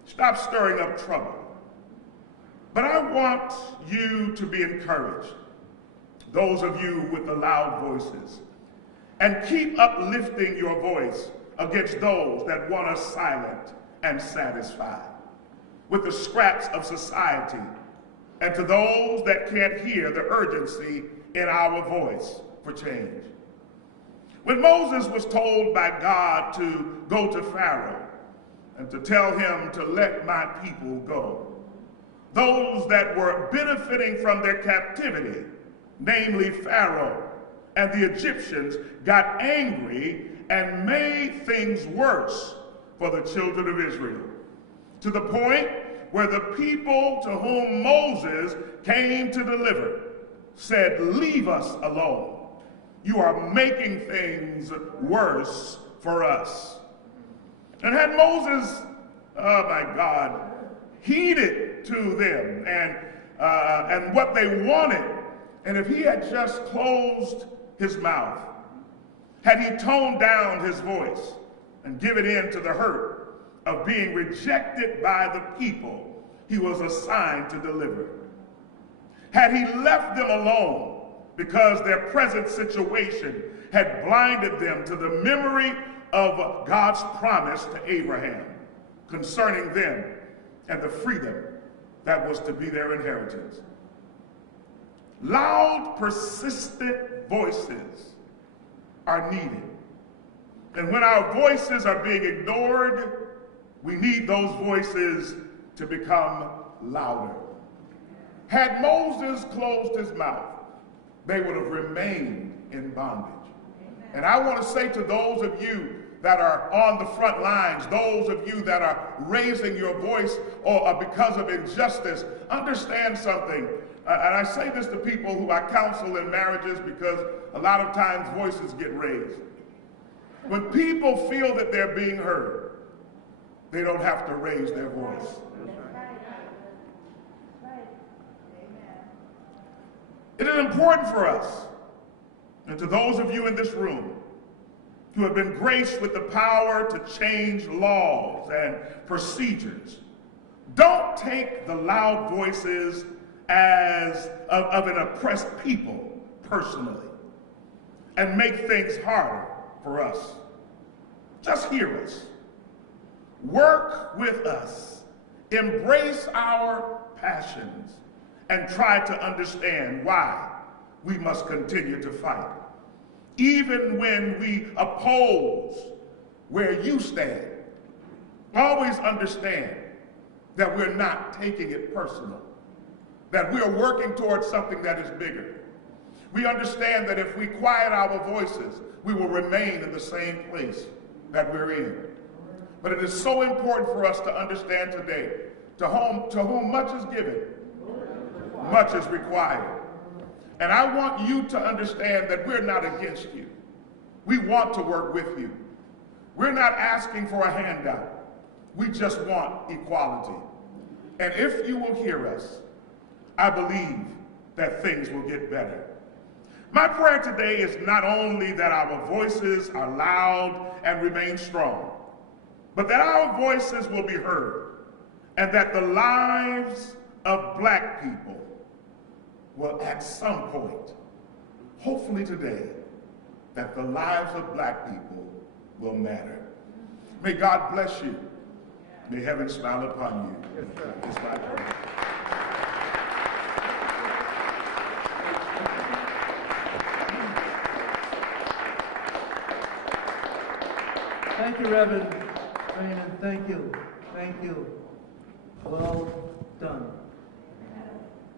Stop stirring up trouble. But I want you to be encouraged, those of you with the loud voices, and keep uplifting your voice against those that want us silent and satisfied with the scraps of society, and to those that can't hear the urgency in our voice for change. When Moses was told by God to go to Pharaoh and to tell him to let my people go, those that were benefiting from their captivity, namely Pharaoh and the Egyptians got angry and made things worse for the children of Israel, to the point where the people to whom Moses came to deliver said, "Leave us alone. You are making things worse for us." And had Moses, oh my God, heeded to them and what they wanted, and if he had just closed his mouth, had he toned down his voice and given in to the hurt of being rejected by the people he was assigned to deliver, had he left them alone because their present situation had blinded them to the memory of God's promise to Abraham concerning them and the freedom that was to be their inheritance. Loud, persistent voices are needed. And when our voices are being ignored, we need those voices to become louder. Had Moses closed his mouth, they would have remained in bondage. And I want to say to those of you that are on the front lines, those of you that are raising your voice or because of injustice, understand something. And I say this to people who I counsel in marriages because a lot of times voices get raised. When people feel that they're being heard, they don't have to raise their voice. It is important for us, and to those of you in this room who have been graced with the power to change laws and procedures, don't take the loud voices as of an oppressed people personally and make things harder for us. Just hear us. Work with us. Embrace our passions and try to understand why we must continue to fight. Even when we oppose where you stand, always understand that we're not taking it personal, that we're working towards something that is bigger. We understand that if we quiet our voices, we will remain in the same place that we're in. But it is so important for us to understand today, to whom much is given, much is required. And I want you to understand that we're not against you. We want to work with you. We're not asking for a handout. We just want equality. And if you will hear us, I believe that things will get better. My prayer today is not only that our voices are loud and remain strong, but that our voices will be heard and that the lives of Black people will at some point, hopefully today, that the lives of Black people will matter. May God bless you. May heaven smile upon you. It's my prayer. Thank you, Reverend Baiman. Thank you. Thank you. Well done.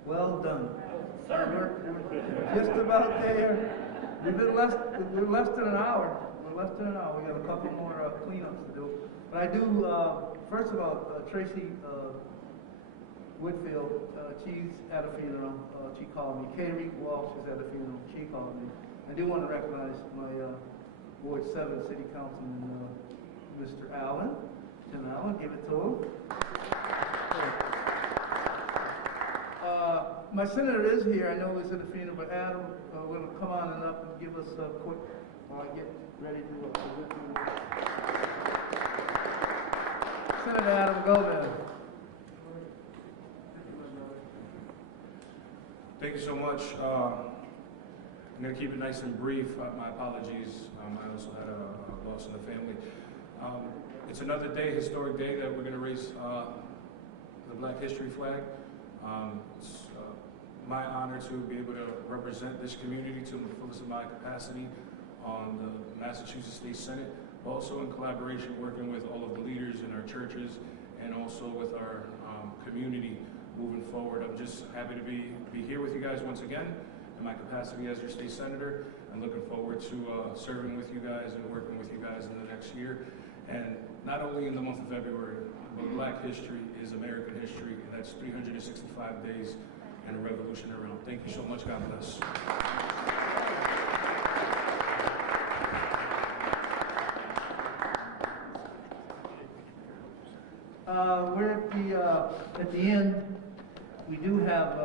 Well done. We're just about there. We're less than an hour. We're less than an hour. We got a couple more cleanups to do. But I do, first of all, Tracy Whitfield, she's at a funeral. She called me. Katie Walsh is at a funeral. She called me. I do want to recognize my Ward 7 City Councilman, Mr. Allen. Tim Allen, give it to him. My senator is here. I know he's at the funeral, but Adam will come on and up and give us a quick, while I get ready to Senator Adam Gomez. Thank you so much. I'm going to keep it nice and brief. My apologies. I also had a loss in the family. It's another day, historic day, that we're going to raise the Black History flag. It's my honor to be able to represent this community to the fullest of my capacity on the Massachusetts State Senate, also in collaboration working with all of the leaders in our churches and also with our community moving forward. I'm just happy to be here with you guys once again. in my capacity as your state senator, and looking forward to serving with you guys and working with you guys in the next year. And not only in the month of February, but Black history is American history, and that's 365 days and a revolution around. Thank you so much. God bless. We're at the end. We do have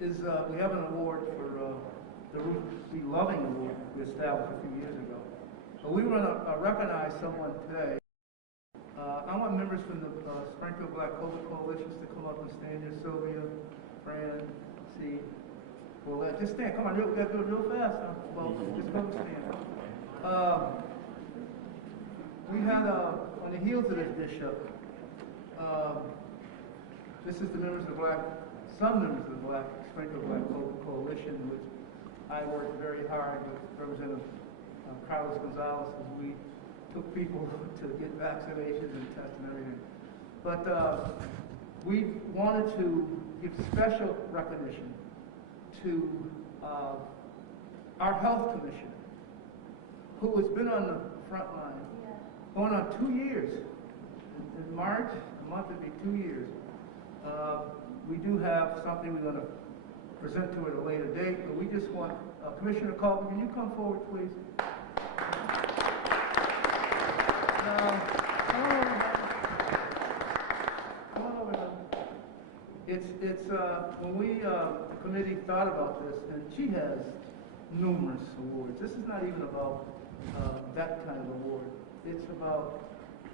we have an award for the Ruth B. Loving Award we established a few years ago. But we want to recognize someone today. I want members from the Springfield Black COVID Coalitions to come up and stand here. Sylvia, Fran, C. Well, just stand. Come on, we got to do it real fast. Well, just come and stand. We had on the heels of this, Bishop. This is the members of some members of the Springfield Black COVID Coalition, which I worked very hard with Representative Carlos Gonzalez as we took people to get vaccinations and tests and everything. But we wanted to give special recognition to our health commissioner, who has been on the front line, going on 2 years. In March, a month would be 2 years. We do have something we're going to present to at a later date, but we just want Commissioner Colvin, can you come forward, please? Come on over. It's when we committee thought about this, and she has numerous awards. This is not even about that kind of award. It's about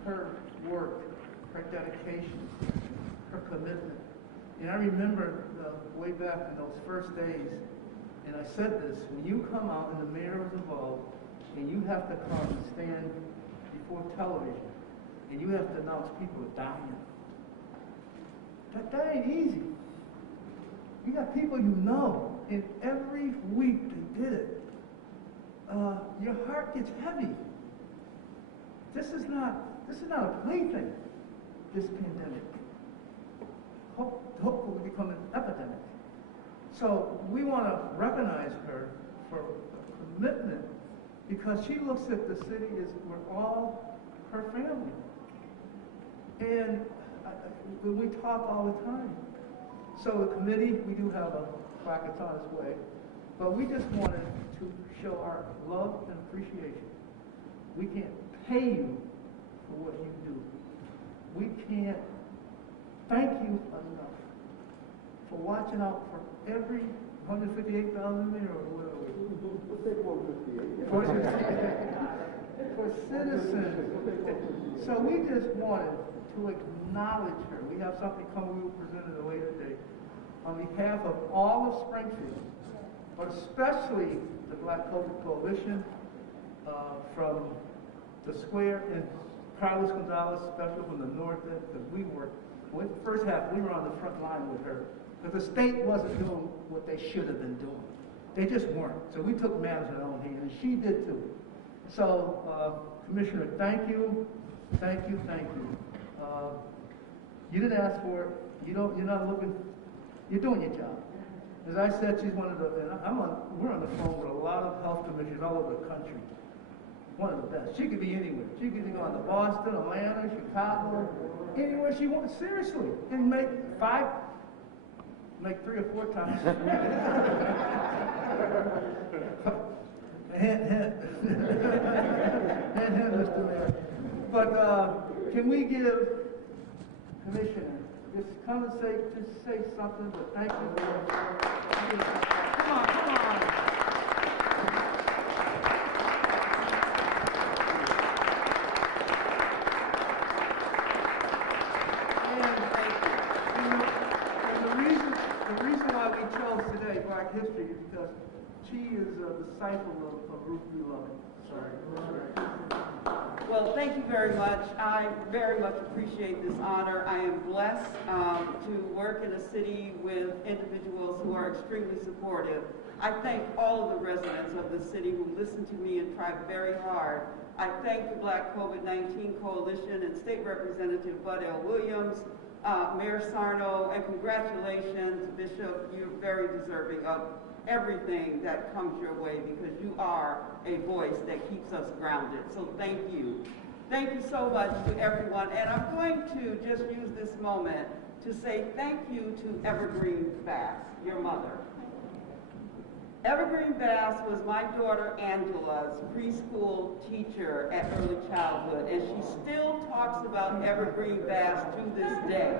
her work, her dedication, her commitment. And I remember way back in those first days, and I said this, when you come out and the mayor was involved, and you have to come and stand before television, and you have to announce people are dying. That ain't easy. You got people you know, and every week they did it. Your heart gets heavy. This is not a plaything, this pandemic. Hopefully become an epidemic. So we want to recognize her for commitment, because she looks at the city as we're all her family. And we talk all the time. So the committee, we do have a plaque, it's on its way. But we just wanted to show our love and appreciation. We can't pay you for what you do. We can't thank you enough for watching out for every 158,000 there or whatever. For citizens. So we just wanted to acknowledge her. We have something coming we will present at a later date. On behalf of all of Springfield, but especially the Black COVID Coalition, from the Square, and Carlos Gonzalez, special from the north end, because we worked. With the first half, we were on the front line with her, because the state wasn't doing what they should have been doing. They just weren't. So we took matters in our own hands, and she did too. So, Commissioner, thank you, thank you, thank you. You didn't ask for it. You're not looking. You're doing your job. As I said, she's one of the. And we're on the phone with a lot of health commissioners all over the country. One of the best. She could be anywhere. She could be going to Boston, Atlanta, Chicago, anywhere she wants. Seriously, and make 3 or 4 times. Hint, Mr. Mayor. But can we give Commissioner just come and say something? But thank you for come on. The reason why we chose today Black History is because she is a disciple of Ruth B. Loving. Sorry. Well, thank you very much. I very much appreciate this honor. I am blessed to work in a city with individuals who are extremely supportive. I thank all of the residents of the city who listened to me and tried very hard. I thank the Black COVID-19 Coalition and State Representative Bud L. Williams, Mayor Sarno, and congratulations, Bishop. You're very deserving of everything that comes your way, because you are a voice that keeps us grounded. So thank you. Thank you so much to everyone. And I'm going to just use this moment to say thank you to Evergreen Bass, your mother. Evergreen Bass was my daughter Angela's preschool teacher at early childhood, and she still talks about Evergreen Bass to this day.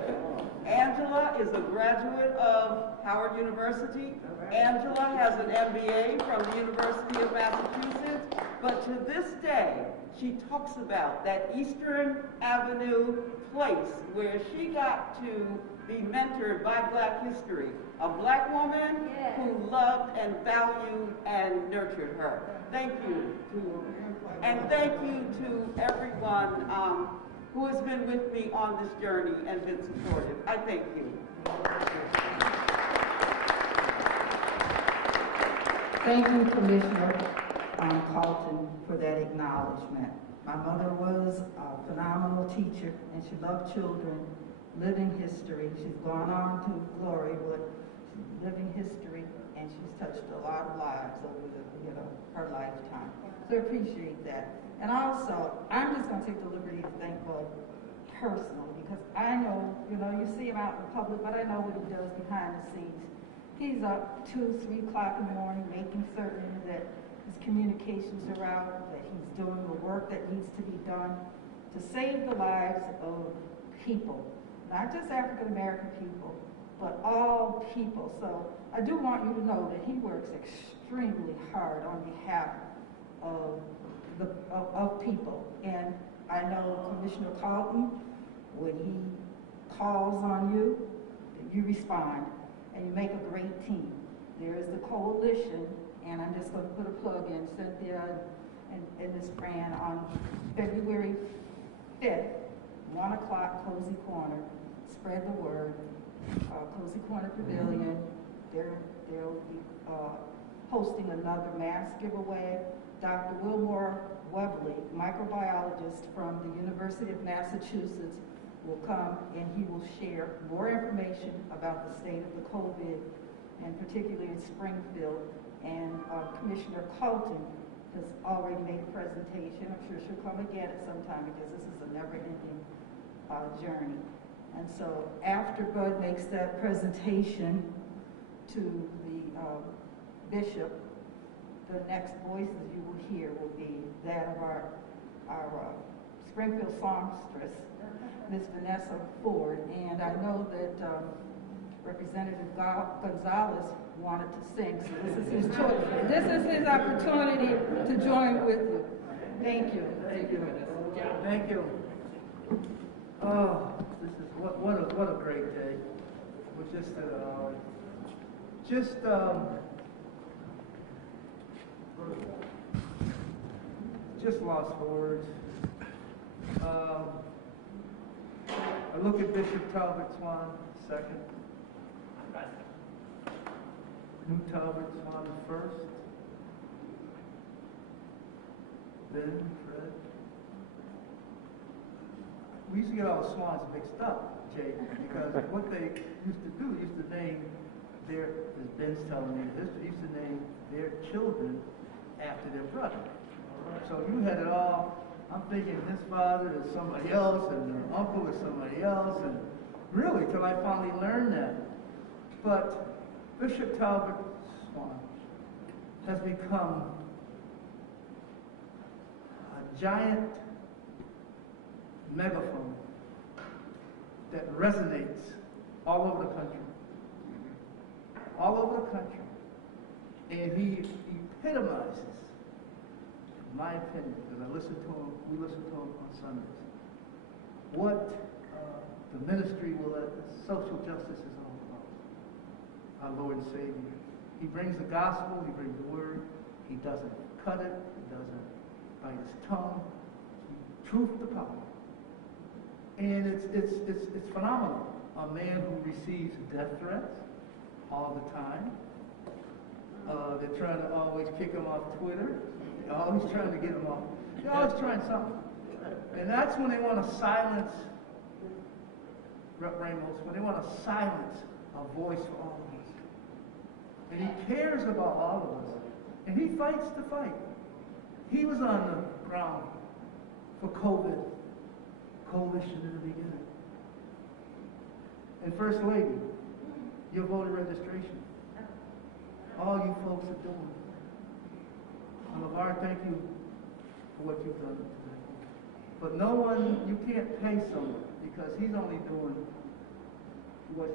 Angela is a graduate of Howard University. Angela has an MBA from the University of Massachusetts, but to this day, she talks about that Eastern Avenue place where she got to be mentored by Black history, a Black woman who loved and valued and nurtured her. Thank you and thank you to everyone who has been with me on this journey and been supportive. I thank you. Thank you, Commissioner Carlton, for that acknowledgement. My mother was a phenomenal teacher, and she loved children, living history. She's gone on to glory, but she's living history, and she's touched a lot of lives over her lifetime. So I appreciate that. And also, I'm just going to take the liberty to thank Bud personally, because I know, you see him out in the public, but I know what he does behind the scenes. He's up 2, 3 o'clock in the morning making certain that his communications are out, that he's doing the work that needs to be done to save the lives of people, not just African American people, but all people. So I do want you to know that he works extremely hard on behalf of people. And I know Commissioner Carlton, when he calls on you, you respond, and you make a great team. There is the coalition, and I'm just going to put a plug in, Cynthia and Ms. Fran, on February 5th, 1 o'clock, Cozy Corner. Spread the word. Cozy Corner Pavilion. They'll be hosting another mass giveaway. Dr. Wilmore Webley, microbiologist from the University of Massachusetts, will come and he will share more information about the state of the COVID, and particularly in Springfield. And Commissioner Carlton has already made a presentation. I'm sure she'll come again at some time, because this is a never-ending journey. And so after Bud makes that presentation to the bishop, the next voices you will hear will be that of our Springfield songstress, Ms. Vanessa Ford. And I know that Representative Gonzalez wanted to sing, so this is his choice. This is his opportunity to join with you. Thank you. Thank you, Vanessa. Thank you. Oh, this is what a great day. We're just lost for words. I look at Bishop Talbot Swan second, New Talbot Swan first, then Fred. We used to get all the swans mixed up, Jay, because what they used to name their, as Ben's telling me, used to name their children after their brother. So you had it all. I'm thinking his father is somebody else, and their uncle is somebody else, and really, till I finally learned that. But Bishop Talbot Swan has become a giant megaphone that resonates all over the country. All over the country. And he epitomizes, in my opinion, because we listen to him on Sundays, what the ministry social justice is all about. Our Lord and Savior. He brings the gospel, he brings the word, he doesn't cut it, he doesn't bite his tongue. Truth to power. And it's phenomenal. A man who receives death threats all the time. They're trying to always kick him off Twitter. They're always trying to get him off. They're always trying something. And that's when they want to silence Rep. Ramos, when they want to silence a voice for all of us. And he cares about all of us. And he fights the fight. He was on the ground for COVID coalition in the beginning. And First Lady, your voter registration. All you folks are doing. And LeVar, thank you for what you've done today. But no one, you can't pay someone because he's only doing what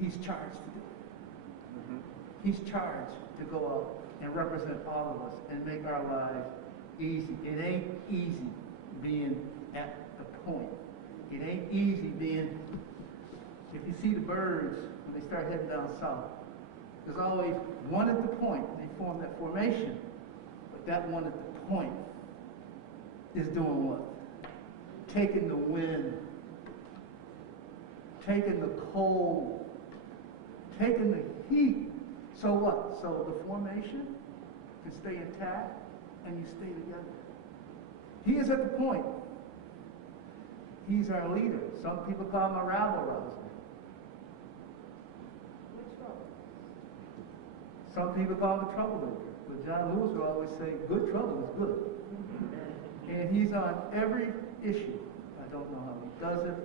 he's charged to do. He's charged to go out and represent all of us and make our lives easy. It ain't easy being at the point. It ain't easy being, if you see the birds when they start heading down south, there's always one at the point. They form that formation. But that one at the point is doing what? Taking the wind, taking the cold, taking the heat. So what? So the formation can stay intact and you stay together. He is at the point. He's our leader. Some people call him a rabble rouser. Some people call him a troublemaker. But John Lewis will always say, good trouble is good. And he's on every issue. I don't know how he does it,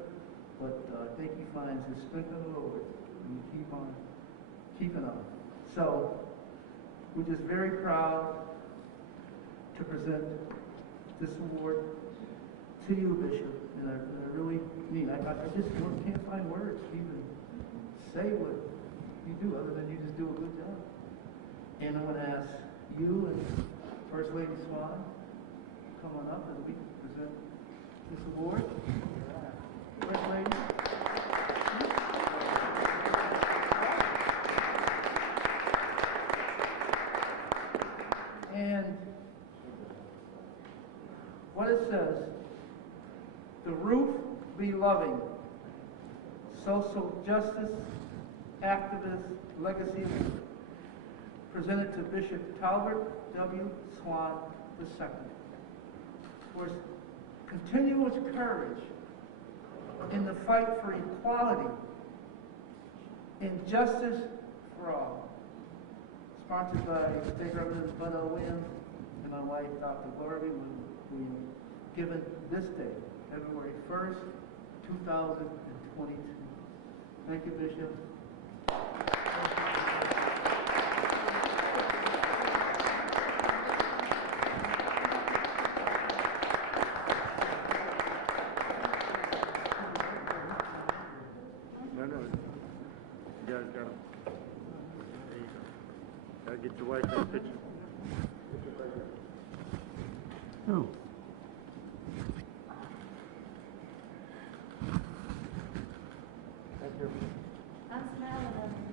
but I think he finds his strength in the Lord. And we keep on keeping on. So, we're just very proud to present this award to you, Bishop. And I really mean, I just can't find words to even say what you do, other than you just do a good job. And I'm going to ask you and First Lady Swan come on up and we can present this award. First Lady. And what it says, the roof be loving, social justice, activist, legacy, presented to Bishop Talbert W. Swan II for his continuous courage in the fight for equality and justice for all. Sponsored by State Representative Bud L. Williams and my wife, Dr. Gloria Williams, given this day, February 1st, 2022. Thank you, Bishop. No, you guys got them. There you go. Gotta get your wife that picture. Oh. Thank you. I'm smiling at you.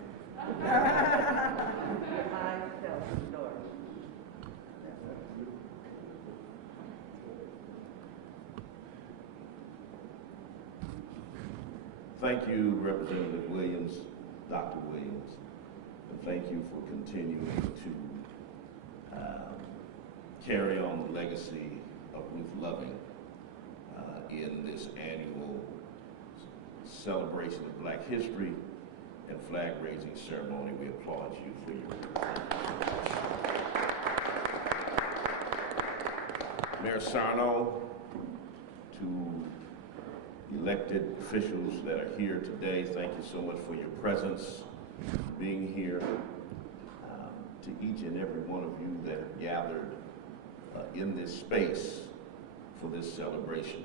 I tell the story. Thank you, Representative Williams, Dr. Williams, and thank you for continuing to carry on the legacy of Ruth Loving in this annual celebration of Black history and flag raising ceremony. We applaud you for your Mayor Sarno, to elected officials that are here today, thank you so much for your presence, being here. To each and every one of you that have gathered in this space for this celebration,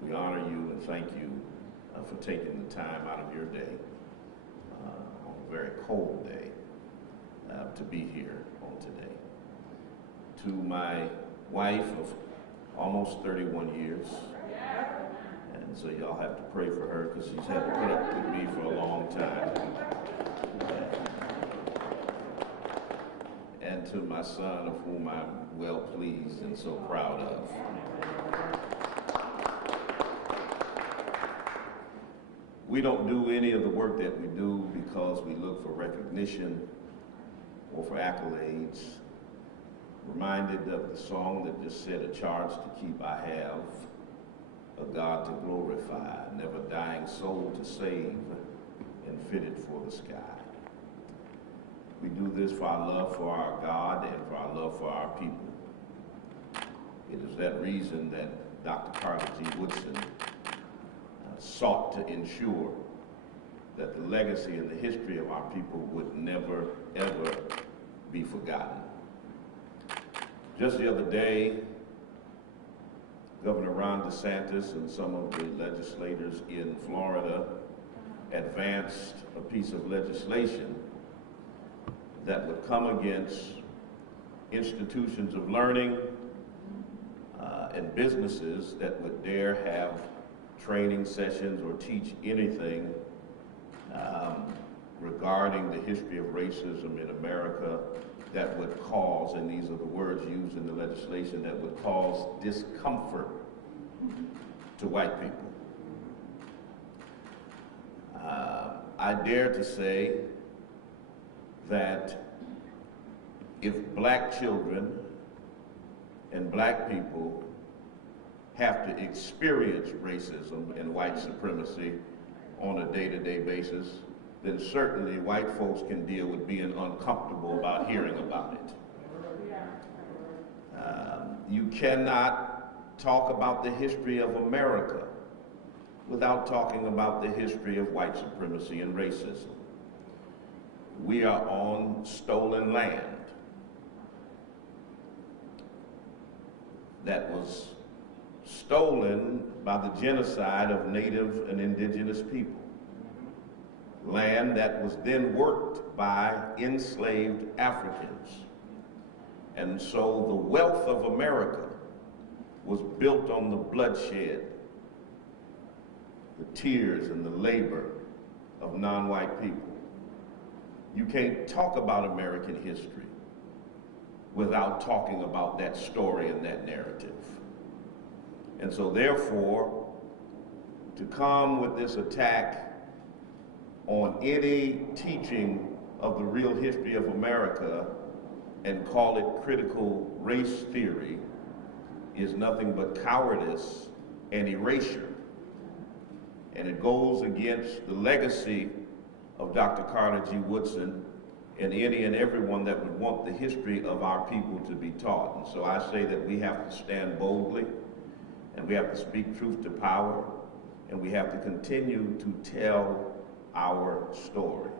we honor you and thank you for taking the time out of your day on a very cold day to be here on today. To my wife of almost 31 years, and so y'all have to pray for her because she's had to put up with me for a long time. And to my son, of whom I'm well pleased and so proud of. We don't do any of the work that we do because we look for recognition or for accolades. Reminded of the song that just said, a charge to keep I have, a God to glorify, never dying soul to save, and fitted for the sky. We do this for our love for our God and for our love for our people. It is that reason that Dr. Carter G. Woodson sought to ensure that the legacy and the history of our people would never, ever be forgotten. Just the other day, Governor Ron DeSantis and some of the legislators in Florida advanced a piece of legislation that would come against institutions of learning and businesses that would dare have training sessions or teach anything regarding the history of racism in America that would cause, and these are the words used in the legislation, that would cause discomfort to white people. I dare to say that if black children and black people have to experience racism and white supremacy on a day-to-day basis, then certainly white folks can deal with being uncomfortable about hearing about it. You cannot talk about the history of America without talking about the history of white supremacy and racism. We are on stolen land that was stolen by the genocide of Native and indigenous people. Land that was then worked by enslaved Africans. And so the wealth of America was built on the bloodshed, the tears and the labor of non-white people. You can't talk about American history without talking about that story and that narrative. And so therefore, to come with this attack on any teaching of the real history of America and call it critical race theory is nothing but cowardice and erasure. And it goes against the legacy of Dr. Carter G. Woodson and any and everyone that would want the history of our people to be taught. And so I say that we have to stand boldly, and we have to speak truth to power, and we have to continue to tell our story.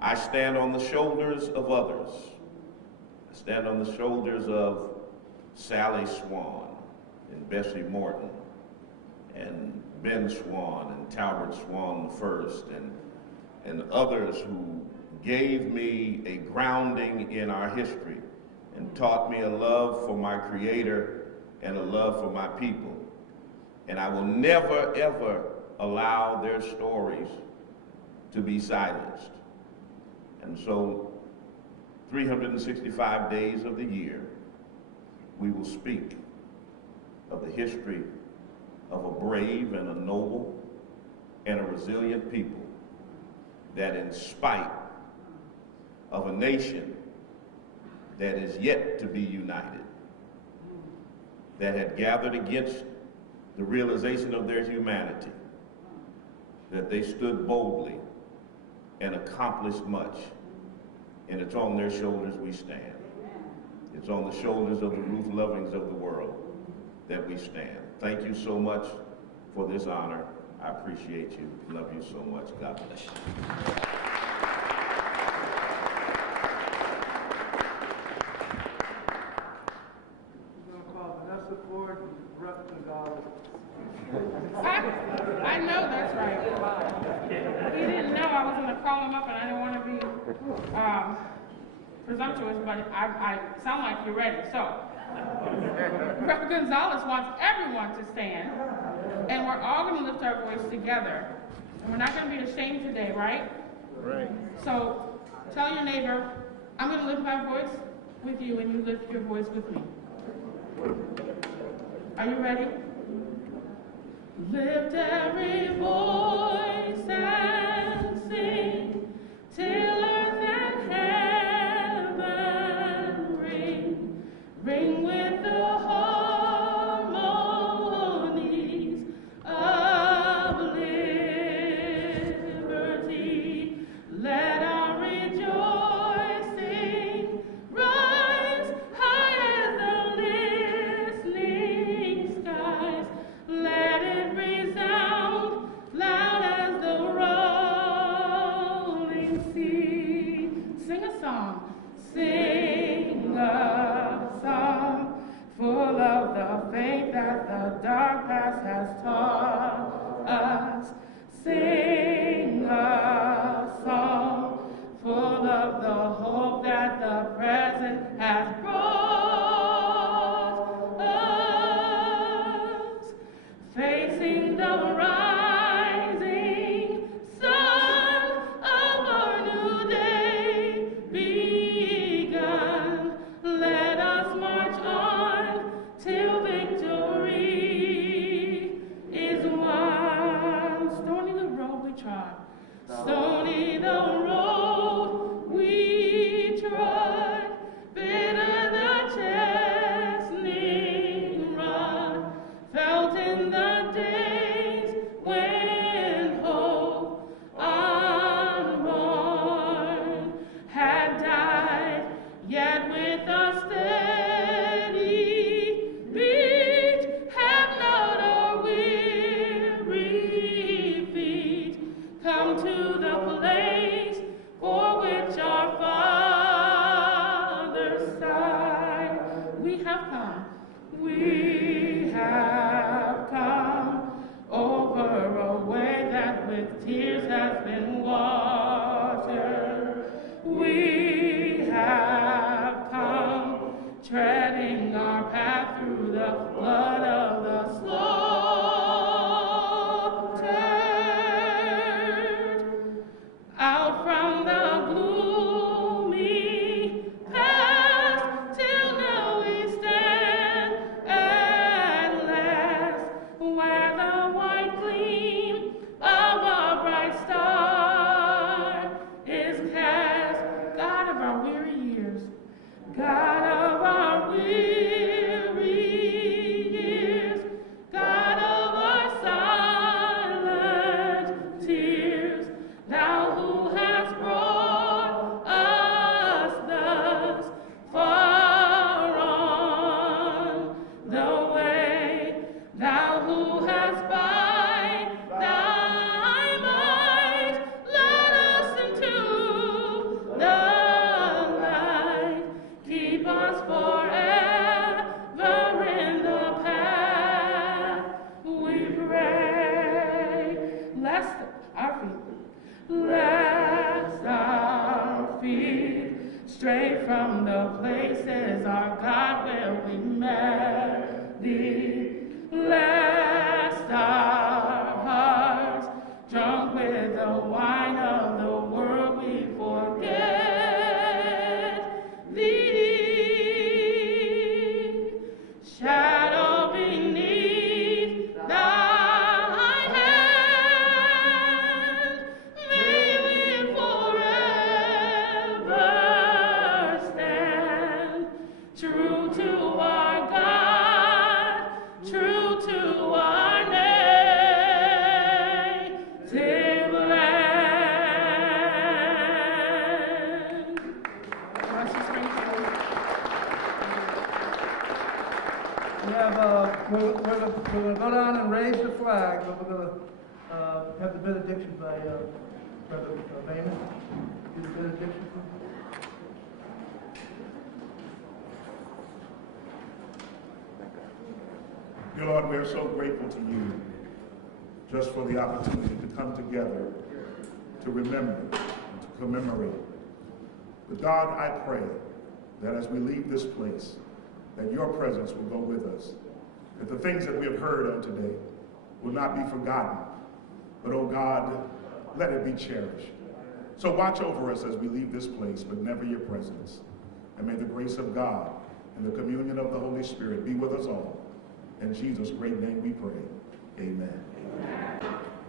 I stand on the shoulders of others. I stand on the shoulders of Sally Swan and Bessie Morton and Ben Swan and Talbert Swan I and others who gave me a grounding in our history and taught me a love for my Creator and a love for my people. And I will never, ever allow their stories to be silenced. And so 365 days of the year, we will speak of the history of a brave and a noble and a resilient people that, in spite of a nation that is yet to be united, that had gathered against the realization of their humanity, that they stood boldly and accomplished much. And it's on their shoulders we stand. It's on the shoulders of the Ruth Lovings of the world that we stand. Thank you so much for this honor. I appreciate you. Love you so much. God bless you. We're going to call Vanessa Ford and Brett Gonzalez. I know that's right. He didn't know I was going to call him up, and I didn't want to be presumptuous, but I sound like you're ready. So, Rep. Gonzalez wants everyone to stand, and we're all going to lift our voice together. And we're not going to be ashamed today, right? Right. So, tell your neighbor, I'm going to lift my voice with you, and you lift your voice with me. Are you ready? Lift every voice and sing till earth and heaven ring, ring with the harmonies of liberty. Let our rejoicing that the dark past has taught us. Sing a song full of the hope that the present has brought us. Facing the rising sun of our new day begun, let us march on till victory is won. Stony the road we trod, stony the road we trod, bitter the chastening rod, felt in the days when hope unborn had died, yet with a steady beat have not our weary feet come to the place for which our fathers sighed. We have come over a way that with tears has been watered. We have come treading our path through the blood of the slaughtered. Out from the gloomy past till now we stand at last, where the white gleam of a bright star is cast. God of our weary years, God of our weary years, God of our silent tears, thou who hast brought us thus far on the way, thou who hast by thy might led us into the light. Keep us forever in the path we pray. Lest our feet stray from the places, our God, where we met thee. Lest our hearts, drunk with the wine of the world, we forget thee. Shadow beneath thy hand, may we forever stand, true to our God, true to our native land. We have, we're going to go down and raise the flag, but we're going to have the benediction by Brother Baiman. Do the benediction, please. Dear Lord, we are so grateful to you just for the opportunity to come together, to remember, and to commemorate. But God, I pray that as we leave this place, that your presence will go with us, that the things that we have heard on today will not be forgotten, but, oh God, let it be cherished. So watch over us as we leave this place, but never your presence. And may the grace of God and the communion of the Holy Spirit be with us all. In Jesus' great name we pray. Amen.